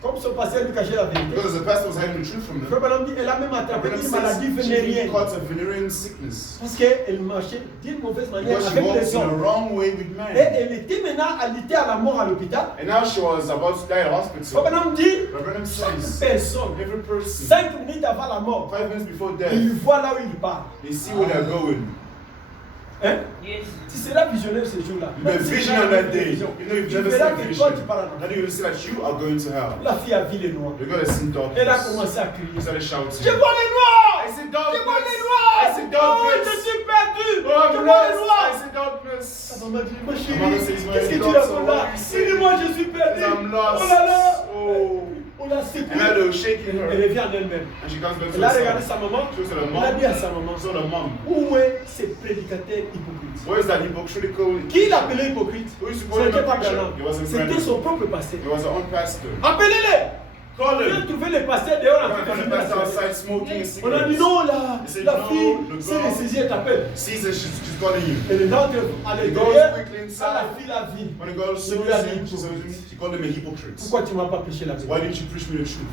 comme son pasteur lui cachait la vérité, Because the pastor was hiding the truth from Frère them. Branham dit, elle a même attrapé Branham une says maladie she vénérienne. caught a venereal sickness. Parce qu'elle marchait d'une mauvaise manière Because she avec walked les in the hommes. wrong way with Et men. elle était maintenant alitée à la mort à l'hôpital. And now she was about to die at Frère hospital. Branham dit, But Branham chaque says, personne, every person, 5 minutes avant la mort, 5 minutes before death, il voit là où il part. they see where they're going. Hein? Yes. Tu seras visionnaire ce jour-là. You have vision on that day. You know you've Tu never verras seen que vision. toi tu pars en Now you will see that you are going to hell. La fille a vu les noirs. You're going to see Elle a darkness. commencé à You crier. started shouting. Je vois les noirs! I see Je darkness. vois les noirs! I see Oh, darkness. je suis perdu! Oh, Je I'm vois les lost. I noirs! see darkness. Sa maman dit, ma Maman chérie, says, qu'est-ce que tu "My racontes là? daughter, Il dit, moi je suis perdu. I'm lost. Oh là là! Oh. On l'a secoué. And now they were shaking Elle her. revient en elle-même. And she comes back to Elle a regardé herself. sa maman. She looks at her Elle a dit à mom. sa maman, So the mom. où est ce prédicateur hypocrite? Where is that hypocritical? Qui l'appelait hypocrite? Who used to Ce call him n'était a pas preacher? Branham. It wasn't C'était Branham. son propre pasteur. It was her own pastor. Appelez-les! Call Viens him. trouver les pasteurs dehors en When train de the fumer la pastor cigarette. outside smoking On a dit cigarettes. non là, He said, la no, fille, the c'est girl. les saisies, elle t'appelle. Caesar, she's calling you. Elle est entre à He goes l'intérieur, quickly quand inside. la fille la vit. When the girl C'est saw lui a him, dit, she called him a hypocrite. pourquoi tu ne m'as pas prêché la Why vérité? didn't you preach me the truth?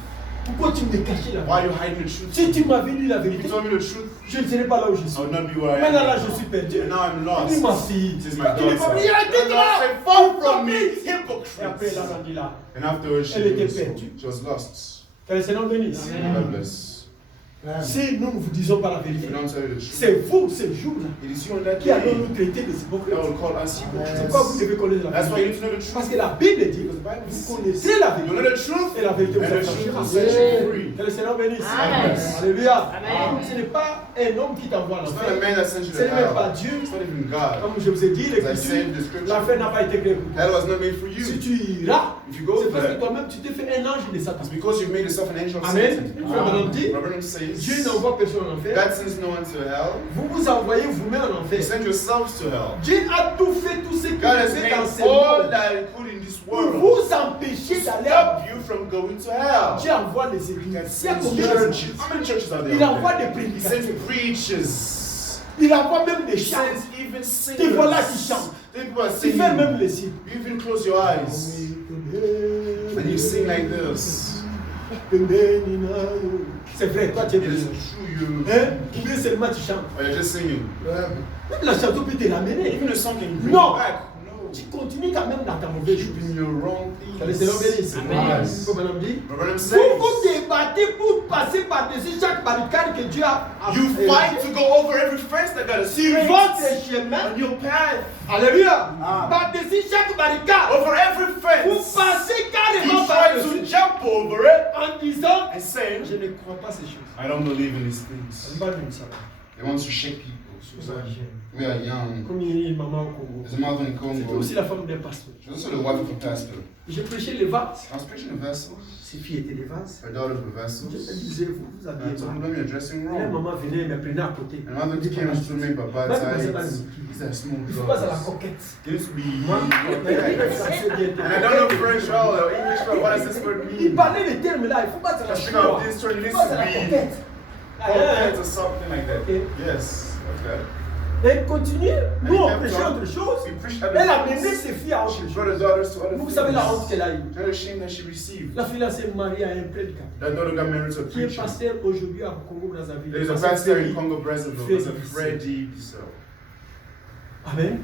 Pourquoi tu me cachais la Why are vérité? you hiding the truth? Si tu m'avais dit la If you vérité, told me the truth, je ne serais pas là où je I suis. would not be where I am. Maintenant là, je suis perdu. And now I'm Il lost. dit ma fille, This is my quand tu n'es pas daughter. venu, elle était And là. I said, fall from me, Et après, elle a hypocrite. rendu là. And afterwards, Elle était perdue. she was lost. Que le Seigneur bénisse. God bless. Si nous ne vous disons pas la If vérité, we don't tell you the truth, c'est vous ce jour-là it is you on that qui allons day nous traiter de that hypocrites. will call us C'est pourquoi vous hypocrites. devez connaître la That's why you vérité. need to know the truth. Parce que la Bible dit, vous connaissez la You know vérité. the truth, Et la vérité and vous the truth affranchira. will set you free. Que le Seigneur bénisse. Amen. Alléluia. Amen. Ce n'est pas un homme qui t'envoie en It's not a enfer. man that sent you Ce to n'est même pas hell. Dieu. It's not even God. Comme je vous ai dit, As I said, the l'écriture, scripture, l'enfer n'a pas été créé pour toi. hell was not made for Si you. tu iras, If you go c'est parce que there, toi-même tu t'es fait un ange de Satan. it's because you've made yourself an angel of Amen. Satan. Frère Branham dit, Reverend Dieu says, n'envoie personne en enfer. God sends no one to hell. Vous vous envoyez vous-même en You enfer. send yourselves to hell. Dieu a tout fait, tout ce qu'il God has fait made dans ce all monde that He could in this pour world vous empêcher to d'aller stop you from going to hell. Dieu envoie les églises. God Il y a sends combien de churches. How many churches are there? Il envoie des He prédicateurs. sends preachers. Il envoie même des He chants. sends even singers. Te voilà qui chante. People are Il fait même singing. les signes. You even close your eyes and you sing like this. C'est vrai, toi tu es It is béni. true, you. Hein? Ou bien seulement tu chantes. Or you're just singing. Même la chanson peut te ramener. Even a song can bring No. you back. No. Tu continues quand même dans ta mauvaise You're chose. doing your wrong Que le Seigneur things. bénisse. Amen. Comme madame dit. Reverend Vous says, vous débattez pour passer par-dessus chaque barricade que Dieu a you fight to go over every fence that got a sur street votre chemin. on your path. Alléluia. Ah. Par-dessus chaque barricade. Over every Vous fence. passez You carrément try to par-dessus jump over it en disant and say, je ne crois pas ces choses. I don't believe in these C'est things. pas une ça. They want to shake people. We are young. Comme il y a une maman au Congo. There's a mother in C'était Congo. aussi la femme d'un pasteur. She's also the wife of a pastor. J'ai prêché les vases. I was preaching a vessel. Ses filles étaient des vases. Her daughters were Je vessels. me disais, vous And I habillez told mal. them you're dressing Et la wrong. maman venait et me prenait à côté. And mother came and told me about bad ties. These are small Il ne faut pas à la drugs. coquette. It used to be Moi, and I don't know French well or English well. What does this word il mean? parlait des termes là, il ne faut pas à la Just think coquette. of this term. Il It faut needs pas à la to be coquette. coquette or something like that. Okay. Yes. Okay. Et continue, nous on prêchait autre chose. We preached Elle a other mené things. ses filles à autre She chose. brought her daughters to other Vous things. savez la honte qu'elle a eue. Not the shame that she received. La fille là s'est mariée à un prédicateur That daughter got married to a qui est preacher. pasteur aujourd'hui à Congo Brazzaville. There is a pastor in Congo Brazzaville. There's a Freddy Bissell. Amen.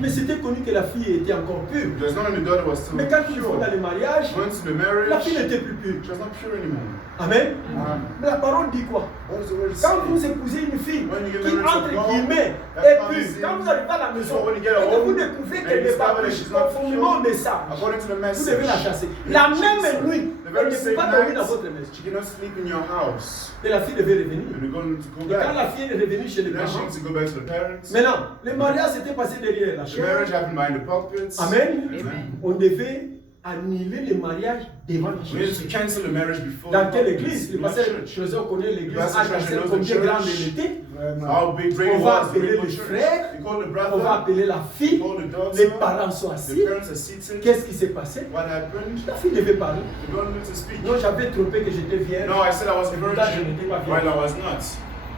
Mais c'était connu que la fille était encore pure. There's not only the daughter was still Mais quand ils vont dans pure. les mariages, Once the la marriage, fille she n'était plus pure. was not pure anymore. Amen. Mais la parole dit quoi? What does the word say? Quand vous épousez une fille When you get qui, married to entre God, guillemets, that est comes pure, in. quand vous arrivez à la maison So when you get et que home, vous découvrez and qu'elle you n'est pas discover that pure, she's not conformément au pure, message, according to the vous message, devez la chasser. you La chase même her. nuit, The elle very ne peut same pas dormir dans night, votre maison. she cannot sleep in your house. Et la fille devait revenir. And you're going to go Et quand la back. fille est revenue chez les Then she parents, needs to go back to the parents. maintenant, le mariage s'était passé derrière la The marriage chair. happened behind the pulpits. Amen. Amen. On devait annuler le mariage devant la We need chair. to cancel the marriage before Dans the quelle pulpits. église? Le In the pasteur church. Joseph connaît l'église Pastor à Joseph knows the combien grande church. elle était. How big great On it va was, the appeler great le church. frère, We call the on va brother, appeler la we fille, call the daughter. les parents sont assis. The parents are seated. Qu'est-ce qui s'est passé? What happened? La fille devait parler. The daughter needs to speak. Non, j'avais trompé que j'étais vierge. No, I said I was a Là, je virgin n'étais pas while vierge. I was not.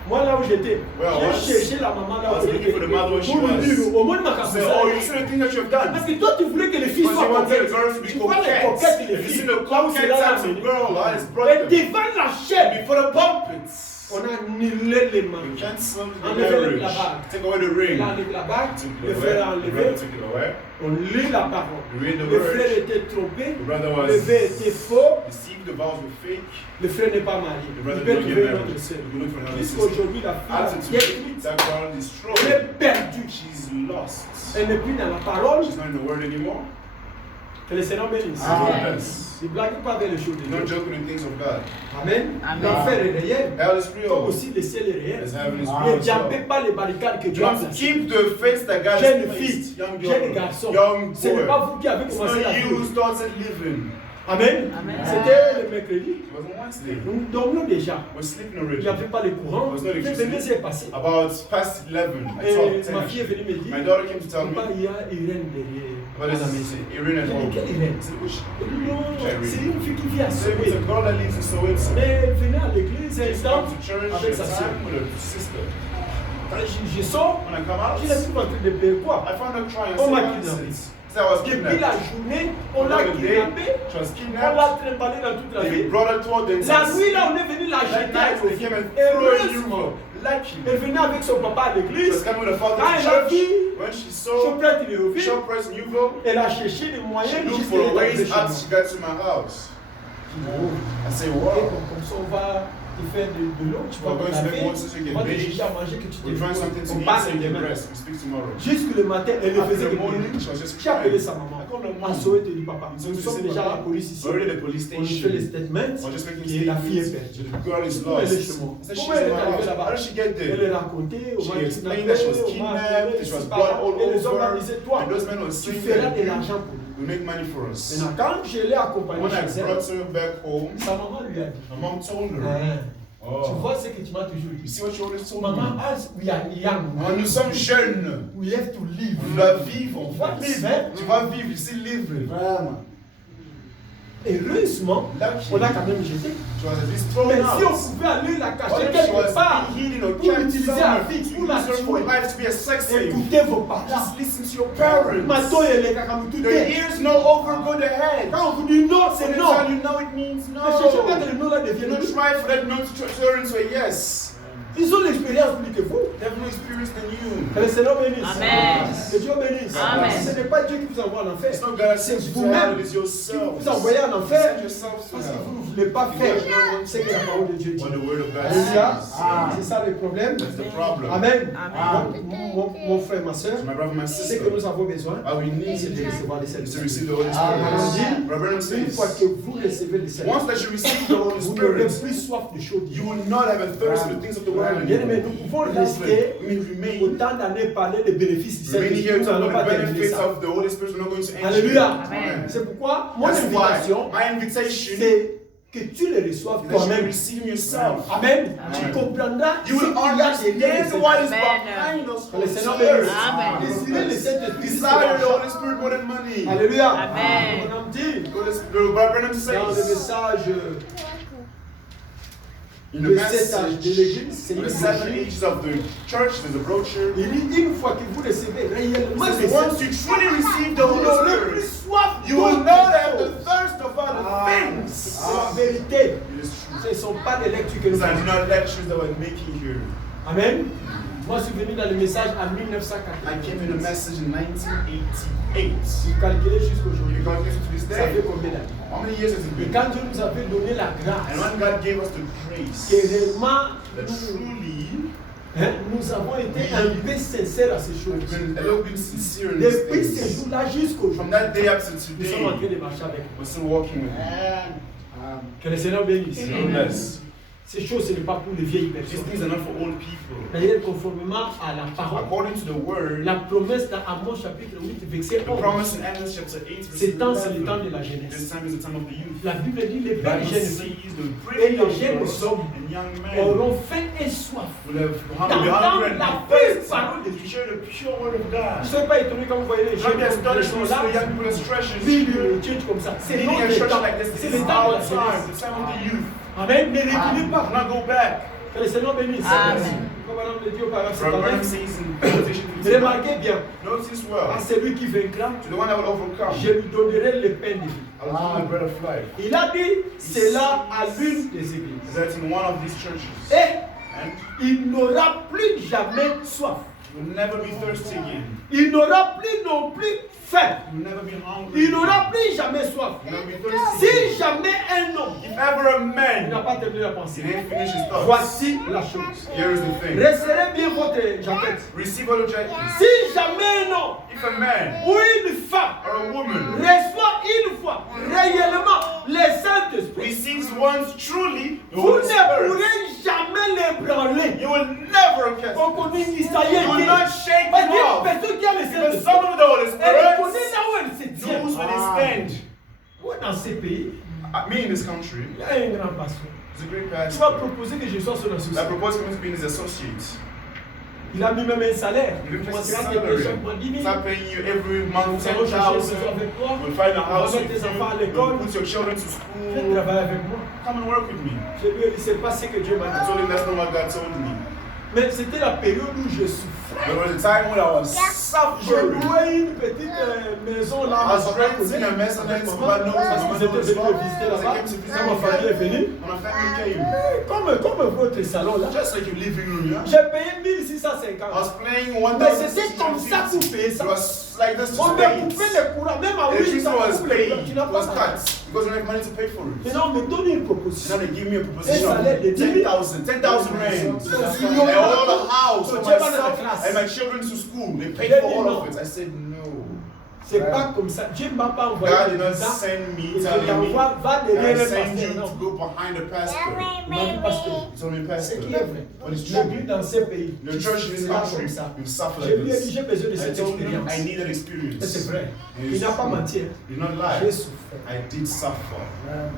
Moi, là où j'étais, Well, j'ai cherché la maman là I was où elle looking était. for the mother where she Pour lui was. dire, au moins de ma I casse. said, oh, you see the thing that you have done? Parce que toi, tu voulais que les filles Because soient you wanted the coquettes. girls to be Tu vois les coquettes. coquettes et les If you filles. see the Là où c'est coquette là, types là, of girl, it's et brought them devant la chair, before the pulpits. on a annulé les mains. You cancel the Enlevez la marriage. bague. Take away the Il ring. a enlevé la bague, Took le it frère a away. The enlevé, brother took it away. on lit la parole. You read the Le frère word. était trompé, The brother le was vœu était faux, deceived. The vows were fake. le frère n'est pas marié. The Il brother peut don't get trouver une married. autre sœur. You look for another sister. Jusqu'aujourd'hui, la fille a Attitude. détruite, That girl is elle destroyed. est perdue. She's lost. Elle n'est plus dans la parole, She's not in the word anymore. que le Seigneur bénisse. Amen. Ne blague pas avec les choses de Don't Dieu. joke with the things of God. Amen. Amen. L'enfer est réel, Hell is comme real. aussi le ciel est réel. As heaven is Ne real. diabez pas les barricades que Dieu a Don't placées. keep the face that God Jeune has fille, placed. Young jeune girl, garçon, young ce n'est pas boy. vous qui avez It's commencé la not you who vie. started living. Amen. Amen. C'était le mercredi. It was on Wednesday. Nous dormions déjà. We're sleeping Il n'y already. avait pas les courants. Was not Le electricity. 22 est passé. About past 11. I Et talked ma fille est 10. venue me dire, My daughter came to tell me, papa, il y a Irène derrière but à la it's maison. Irene at J'ai dit, home. quelle Irène? I said, which? Elle dit, non, Irene. c'est une fille qui vit à So it's Soweto. a girl that lives in Soweto. Mais elle venait à l'église un She's temps come to church avec at sa soeur. time with her sister. Quand je sors, When I come out, je l'ai trouvé en train de pleurer. Quoi? I found her crying. I Oh, said, my what is kidnapping. it? She said, I was Depuis la kidnapped. journée, on l'a Another day, kidnappée, she was on kidnapped. l'a trimballée dans toute la They ville. brought her to all the La nuit, là, on est venu la That jeter à night, they came and Et threw her heureusement, you. Lucky. elle venait avec son papa à She was l'église. coming with her father Quand to elle a church. vu When she son saw prêtre Léoville, Bishop Price Newville, elle a cherché des she moyens looked jusqu'à for ways chez out moi. she got to my house. I say, Et wow. comme ça, on va te faire de l'eau, tu vas We're going te to laver, make water so you on va can te bathe. chercher à manger que tu te We're trying something to on eat parle so you can demain. rest. We speak tomorrow. Jusque le matin, elle ne After faisait the que morning, pleurer. she was just J'ai appelé crying. sa maman. I called her À mom. Soweto, dit papa. So Nous she sommes said, déjà à la "Papa, police ici. already the police On lui fait les station. statements. We're just making Et la fille est statements. perdue. The girl is Pourquoi elle est lost. chez moi? I said, she's Pourquoi elle in est my arrivée house. là-bas? How did she get Elle there? est racontée, on She m'a explained that she was kidnapped, that she was brought all et les hommes over, me disaient, toi, and those men were tu saying feras that de l'argent pour nous. we make money for us. Maintenant, quand je l'ai accompagnée When I chez elle, brought her back home, sa maman lui a dit, my mom told her, tu oh, vois ce que tu m'as toujours you dit. see what you always told Maman, me? as we are young, Nous sommes jeunes. we have to live. On doit vivre en Tu vas fait. vivre, hein? Tu vas vivre, ici livre. Vraiment. Heureusement, Lucky. on l'a quand même jeté. She was at least Mais thrown si on out. pouvait aller la cacher What if she quelque was part being hidden or pour kept l'utiliser à somewhere? vie, To pour la use her for tuer, life to be a sex slave. écoutez vos parents. Just listen to your parents. Mato et les cacamoutous. The ears no overgo the head. Quand on vous dit non, c'est Every non. time you know it means Ne cherchez pas no. que le non là devienne Don't oui. try for that no to turn into a yes. Ils ont l'expérience plus que vous. They have no experience than you. Que le Seigneur bénisse. Amen. Que Dieu bénisse. Amen. Ce n'est pas Dieu qui vous envoie en enfer. It's not God that sends you to hell, it is Qui yourself. vous envoyez en You enfer send yourself to parce que hell. vous ne voulez pas faire ce que la parole de Dieu dit. What the word of God Alléluia. says. C'est ça le problème. That's the problem. Amen. Amen. Donc, mon frère, ma soeur, So my brother, my ce sister, que nous avons besoin, all we need c'est de recevoir le is to Saint-Esprit. receive the Holy Amen. Spirit. Reverend Une fois says, que vous recevez le Saint-Esprit, once that you receive the Holy vous n'aurez Spirit, plus soif de chaud. you will not have a thirst for the things of the world dwell Bien aimé, anymore. nous pouvons rester We remain. autant d'années parler des bénéfices du Remaining Saint-Esprit. here Nous to n'allons the pas terminer benefits ça. of the Holy Spirit. We're not going to end. Alléluia. Amen. C'est pourquoi mon That's invitation, why my invitation c'est que tu le reçoives is that you toi-même. receive yourself. Amen. Amen. Tu comprendras You will ce qu'il y a derrière understand les what is Amen. behind us. Que le Seigneur Holy Spirit. bénisse. Amen. Désirez le Saint-Esprit. Desire the Holy Spirit more than money. Alléluia. Amen. On dit Holy Spirit, Brother Branham dans le says message in the de cet âge de message, l'église, c'est in une the 7 brochure. ages of the church, there's a brochure. Il dit une fois que vous recevez réellement It le says, once Saint-Esprit, you truly receive the vous Holy n'aurez plus Spirit, soif you will d'autre not have the chose. thirst of other things. C'est la vérité. It is true. Ce ne sont pas des lectures que nous These are faisons. not lectures that we're making here. Amen. Moi, je suis venu dans le message en I 1980. came in a message in 1988. Vous calculez jusqu'aujourd'hui. You got this to this Ça fait day. combien d'années? How many years has it Et been? quand Dieu nous avait donné la And grâce, when God gave us the grace, que réellement that truly nous avons été un peu sincères à ces we've choses. been a little bit sincere in this Depuis ce things. jour-là jusqu'au jour, From that day up to nous sommes en train today, de marcher avec we're still walking with Him. Que le Seigneur bénisse. Yes. Ces choses, ce n'est pas pour les vieilles These personnes. things are not for old people. D'ailleurs, conformément à la parole, According to the word, la promesse dans Amos chapitre 8, verset the 11, promise in Amos chapter 8, verse c'est temps, c'est le temps 11. de la This jeunesse. time is the time of the youth. La Bible dit les pères Bible jeunes says filles the et pretty les young jeunes girls hommes and young men auront faim et soif. will have Dans hungry and la thirsty parole de to Dieu. share the pure word of Je God. ne suis pas étonné quand vous voyez les Don't jeunes be hommes astonished qui when you sont see the là, young people as treasures. vivent une church comme ça. C'est Leading a notre church temps. like this, C'est this le is temps de our la time, jeunesse. the time of the youth. Amen. Ne reculez Do pas. not go back. Que le Seigneur bénisse. Amen. Comme Madame le dit au paragraphe Brother Branham 59. says in Revelation Remarquez bien, 15, notice à well, celui qui vaincra, to the one that will overcome, je lui donnerai le pain de vie. I will give him the bread of life. Il a dit cela à l'une des églises. That's in one of these churches. Et And il n'aura plus jamais soif. you will never be thirsty again. Il n'aura plus non plus faim. You will never be hungry. Il n'aura plus jamais soif. You will never be thirsty. Si jamais un homme, If ever a il man n'a pas terminé la he pensée, didn't finish his thoughts, voici la chose. here is the thing. Resserrez bien votre jaquette. Receive all the jackets. Si jamais un homme If a man ou une femme or a woman reçoit une fois réellement le Saint-Esprit, receives once truly the vous Holy ne Spirit, pourrez jamais l'ébranler. you will never catch On it. connaît Isaïe. You will not shake Parce him que off. personne qui a le Because Saint-Esprit, someone with the Holy elle connaît Spirit là où elle se tient. knows where they stand. Moi, dans ces pays, Me in this country, il y a un grand pasteur. is a great Tu vas pastor. proposer que je sois son I associé. propose him to be his associate. Il a mis même un salaire. You Il can place a commencera à payer salary. chaque mois 10 000. Start paying you every month Nous allons chercher une maison 10,000. avec toi. We'll find a house mettre with tes enfants à you. l'école. We'll put your children to Viens school. travailler avec moi. Come and work with me. Je lui ai dit, c'est pas ce que Dieu m'a I dit. told him that's not what God told me. Mais c'était la période où je souffrais. There was a time when I was Je suffering. louais une petite maison là. I was papa renting connaît. a maisonette, Maman, God knows, parce my qu'ils étaient mother venus was me visiter Because I là-bas. came to visit Quand ma famille est venue. When my family came, Comme votre salon là. just like your living room, yeah? J'ai payé I 1650. was playing Mais c'était comme ça pour 1,650. payer ça. It was like this to On me pay coupait it. le courant, même à 800 Electricity was coupe le paid, courant. Tu n'as it pas was ça. cut because we don't have money to pay for it. Maintenant, on me donne une Now proposition. they give me a proposition Un salaire de of 10,000. 10,000 rand. So, And all the house So, for Jeba na myself class. and my children to school. They paid They for did all not. of it. I said no. C'est pas comme ça. Dieu ne m'a pas envoyé God le did not visa. send me Il telling me t'envoie, va I derrière le send you pasteur. to Non. go behind the pastor. Il m'a dit pasteur. He told me Ce pastor. qui est vrai. But it's J'ai vu true. dans ces pays. The church in this c'est là country comme ça. will suffer Je like lui ai dit, this. j'ai besoin de I cette told him expérience. I need that Et experience. c'est vrai. It Il is n'a pas true. menti. Did not J'ai lie. souffert. I did suffer.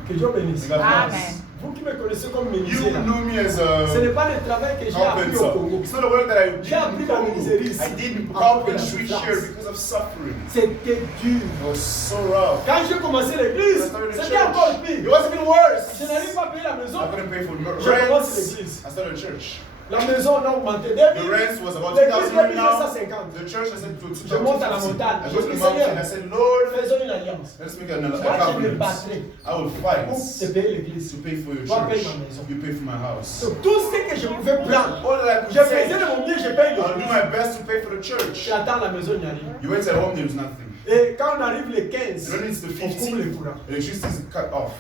Que Dieu bénisse. God Amen. bless. Vous qui me connaissez comme You menuisier là, knew me as ce a n'est pas le travail que j'ai appris au carpenter. Congo. It's not a work that I did J'ai appris in la Congo. menuiserie ici. I did Après carpentry la here souffrance. because of suffering. C'était dur. It was so rough. Quand j'ai commencé l'église, I started the c'était encore church. pire. It was even worse. Je n'arrive pas à payer la maison. I couldn't pay for Je rent. commence l'église. I started a church. La maison on a augmenté. The rent was about L'église 2,000 est now. 1950. The church I said to Je monte à la montagne. I go to Je the dis, mountain. Seigneur, I said, Lord, faisons une alliance. let's make a Moi, je me covenant. battrai I will fight pour te payer l'église. to pay for your Toi, paye church. ma maison. You pay for my house. Donc, tout ce que je pouvais prendre, All that I could je faisais say, de mon mieux, je paye I'll do l'église. my best to pay for the church. J'attends la maison, il n'y a rien. You went at home, there was nothing. Et quand on arrive le 15, Then it's the on coupe le 15th, courant. electricity is cut off.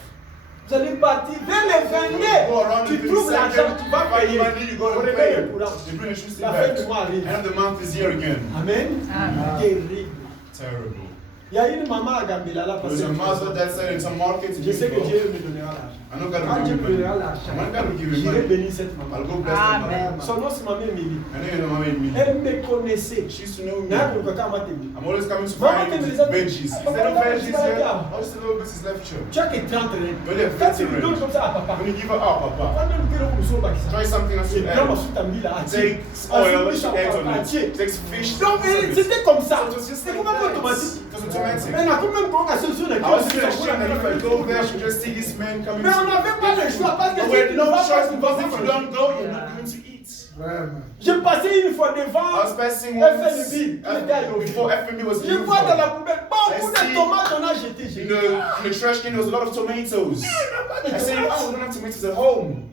Vous allez partir vers le 22. Tu trouves l'argent, tu vas payer. Money, you go On and remet pay. le courant. You bring electricity La fin back. du mois arrive. End of the month is here again. Amen. Amen. Terrible. Terrible. Il y a une maman à Gambela là parce There's a que mother that said in some market, je sais que Dieu me donnera l'argent. I'm not going Quand to Dieu give me you donnera money. l'argent, I'm not going to give you j'irai money. bénir cette I'll maman. go bless the Amen. mother. Son nom c'est maman Émilie. I know you know mama me. Elle me connaissait. She used to know me. N'a pas quand m'a I'm always coming to Maman, find t'aimes les autres? veggies. Is Papa, there no papa, veggies papa, here? papa. Oh, just a little bit is left here. Tu as que 30 règles. Only a Quand tu 30 lui donnes règles. comme ça à papa, When you give her up, Papa, pendant que nous sommes bâtis, try something else c'est to bien ma add. soute à mille à Take oil, she adds on it. Takes fish. Donc c'était comme ça. So it was just C'est like comme un that. automatique. It was automatic. Mais on a quand même conversation avec I was still ashamed that if I go there, she just see this man coming Mais on to n'avait pas le choix parce que But si we had tu no ne vas pas, choice tu because vas if you pas. don't go, you're not going to eat. J'ai passé une fois I devant, was passing FNB, once before FMB was je vois dans la beautiful. poubelle beaucoup de tomates on a jeté. In the trash can, there was a lot of tomatoes. I said, oh, we don't have tomatoes at home.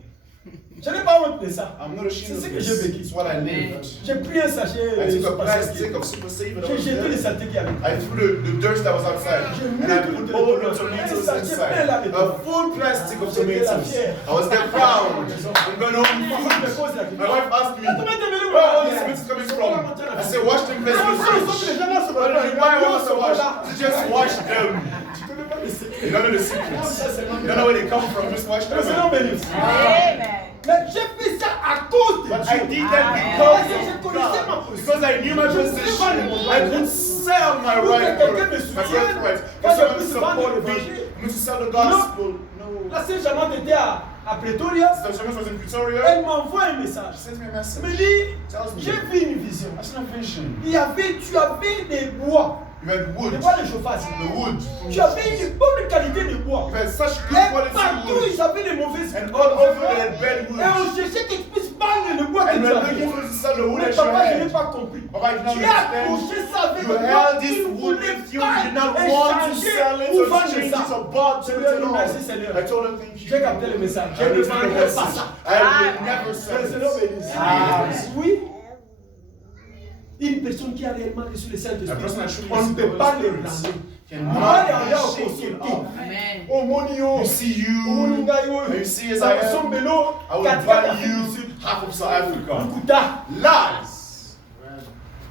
Je n'ai pas honte de ça. I'm not ashamed C'est ce of que this. j'ai vécu. It's what I lived. J'ai pris un sachet I took a Super plastic Saiyan. of Super Saver that J'ai was jeté les there. saletés qu'il y avait. I threw the dirt that was outside and I put all the tomatoes inside. A full plastic of tomatoes. I was that proud. I'm going home with food. My wife asked me, where are all these tomatoes coming from? I said, wash them place in the fridge. Why was I wash? Just wash them. You don't know the secrets. You don't know where they come from. Just wash them. Amen. Mais j'ai fait ça à cause de But I Dieu. did that because I knew my position. I could sell my right for my birthright. For someone to support me, for me to sell the gospel. No. La sœur Charlotte était à Pretoria. Sister Shamus was in Pretoria. Elle m'envoie un message. She sent me a Elle message. me dit, Tells me, j'ai vu une vision. I seen a vision. Tu avais des bois. You had wood. Des bois de chauffage. The wood. Tu avais une bonne qualité de bois. You had such good Et quality partout, wood. ils avaient des mauvaises And all over they had bad Et wood. on cherchait que tu puisses vendre le bois que And tu we're avais. looking for to sell the wood Mais that you papa, je n'ai had. pas compris. Papa, you don't Tu as understand. accroché ça avec You le bois. held this Tu wood voulais with you. pas You did not want to échanger sell it ou or vendre change ça. it or barter it at all. Merci Seigneur. I told her thank you. J'ai capté le message. Je I ne listened to the vendrai pas message. ça. I will never Que sell le Seigneur it. bénisse. Oui. Une personne qui a réellement reçu le Saint-Esprit, A person that truly on ne received peut the pas Holy le Spirit blâmer. cannot Allez, allez, be shaken up. Amen. Au monio, You see you, au moningayo, you see as I am, Sombelo, I will katika buy you half of South Africa. Lukuta. Lies.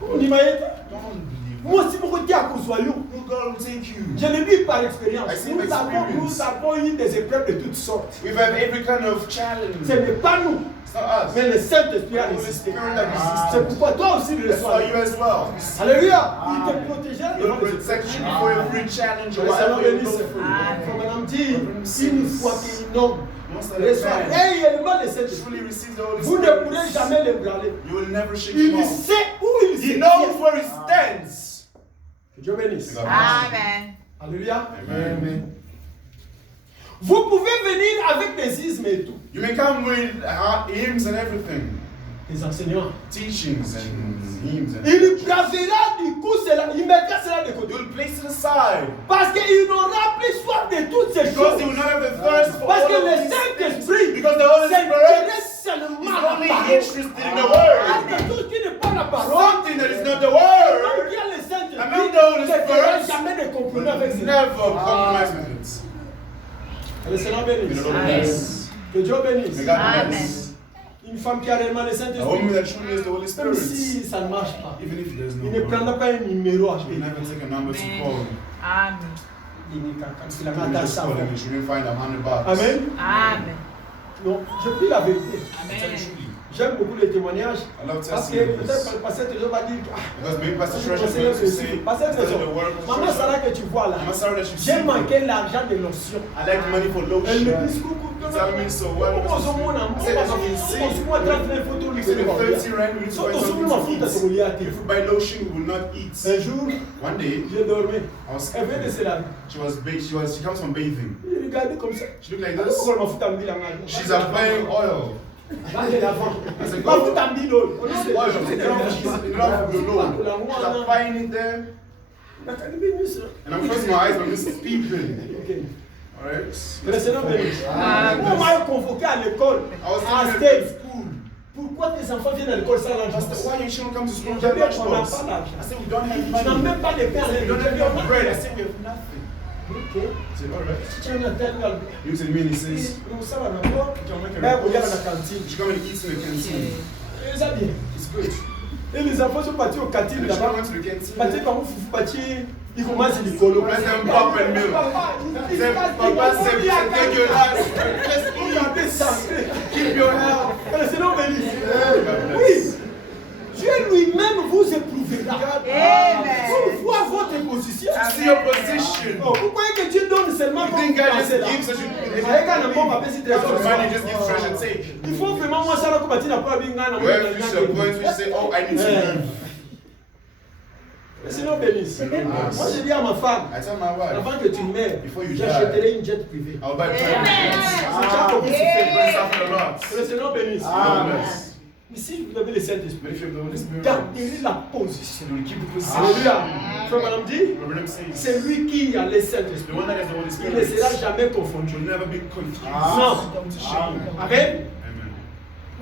Unimayeta. Don't believe. Moi aussi, mon côté à Kouzouayou. No God will take you. Je l'ai vu par expérience. I see Nous experience. avons eu des épreuves de toutes sortes. We've had every kind of challenge. Ce n'est pas nous, It's not us. mais le Saint-Esprit a Holy résisté. Spirit that C'est resisted. pourquoi toi aussi le That's reçois. why you as well. Alléluia. Il te protégeait He will devant les protect épreuves. you before every challenge or Le Seigneur whatever you bénisse. go through. Faut maintenant dire, une fois qu'un homme Once that reçoit man réellement le Saint-Esprit, truly receives the Holy vous ne pourrez Spirit, jamais l'ébranler. you will never shake Il him off. sait où il He se knows tient. where he stands. Que Dieu bénisse. Amen. Alléluia. Amen. Vous pouvez venir avec des ismes et tout. You may come with hymns and everything, Les enseignants. teachings and hymns. And Il gravera du coup cela, il mettra cela de côté. you'll place it aside Parce qu'il n'aura plus soif de toutes ces because choses. you will not have the thirst for Parce all que of le these things. Saint-Esprit Because the Holy Spirit s'intéresse is seulement à la only parole. interested in the word. Quelque chose qui n'est pas la parole. Something that is not the L'homme word. qui a le Saint-Esprit Among the Holy ne fera Spirit, jamais de compromis avec will ça. never compromise with it. Que le Seigneur May bénisse. the Lord bless. Que Dieu bénisse. May God Amen. bless. Une femme qui a réellement le A Saint-Esprit, woman that truly has the Holy même Spirit, si ça ne marche pas, even if there's no il ne God, prendra pas un numéro à she will payer. never take a number to Amen. call. Amen. Il n'y a qu'à- qu'il a She qu'à will just call him savoir. and she will find $100. Amen. Amen. Non, je prie la vérité. Amen. J'aime beaucoup les témoignages. I love Parce que peut-être testimonies. que le pasteur Trésor va dire Because maybe Pastor je Treasure is conseille going to ceci. say, Pasteur instead of Trésor, the word of maman treasure, Sarah que tu vois là, I'm sorry that you j'ai see. manqué l'argent de lotion. I like money for Elle me dit lotion. coucou. Tell me so well. Comment on monte I said, as you can see, moi 30 photos you see the 30 rand, we need to Surtout buy sur something ma to foute à ce eat. relié à If we buy lotion, we will not eat. Un jour, One day, je dormais. I was Elle venait de se laver. she was bathed. She comes from bathing. Je regardais comme ça. She looked like Pourquoi this. on m'a foutu à mille à mal? She's applying oil. Là, j'ai l'avant. I said, Ma go. foute à mille dollars. Oil. She's love the Lord. She's applying it there. And I'm closing my eyes, but I'm just peeping. Alright? Que le Seigneur bénisse. Amen. On m'a convoqué à l'école, I was à thinking State. at school. Pourquoi tes enfants viennent à l'école sans l'argent? Pastor, why your children come to school Je without dis, on n'a lunchbox? pas d'argent. I said, we don't have Tu n'as money. même pas de pain à We don't l'école. have enough bread. I said, we have nothing. Ok. I said, alright. Si tu as un tel, He looks at me and he says, nous sommes d'abord. John, make a Ben, regarde report. à la cantine. You should come and eat in the canteen. Et ça bien. It's good. Et les enfants sont partis aux cantines And the children là-bas. went to the canteen. Partis par où Foufou, partis Il commence à lui coller. Let them pop and milk. Papa, c'est dégueulasse. Regardez ça. Keep your health. Que le Seigneur bénisse. Oui. Dieu lui-même vous éprouvera. Pour voir votre position. See your position. Oh, vous croyez que Dieu donne seulement You comme think God just penser là? gives us Il just gives treasure and take. faut vraiment moi ça là comme tu n'as pas bien gagné. Where you reach a point where you say, oh, I need to leave. Le Seigneur bénisse. Moi je dis à ma femme, I tell my wife, avant que tu meurs, Before you die, j'achèterai une jet privée. I'll buy private jets. C'est déjà comme ça fait. Burn something a lot. Que le Seigneur bénisse. Amen. Mais si vous avez le Saint-Esprit, But if you have the Holy Spirit, gardez la position. you will keep the position. Alléluia. Frère Madame dit, Remember them saying, c'est lui qui a le the Saint-Esprit. one that has the Holy Il ne Spirit sera jamais confondu. will never be confused. Non. Come to shame. Amen. Amen.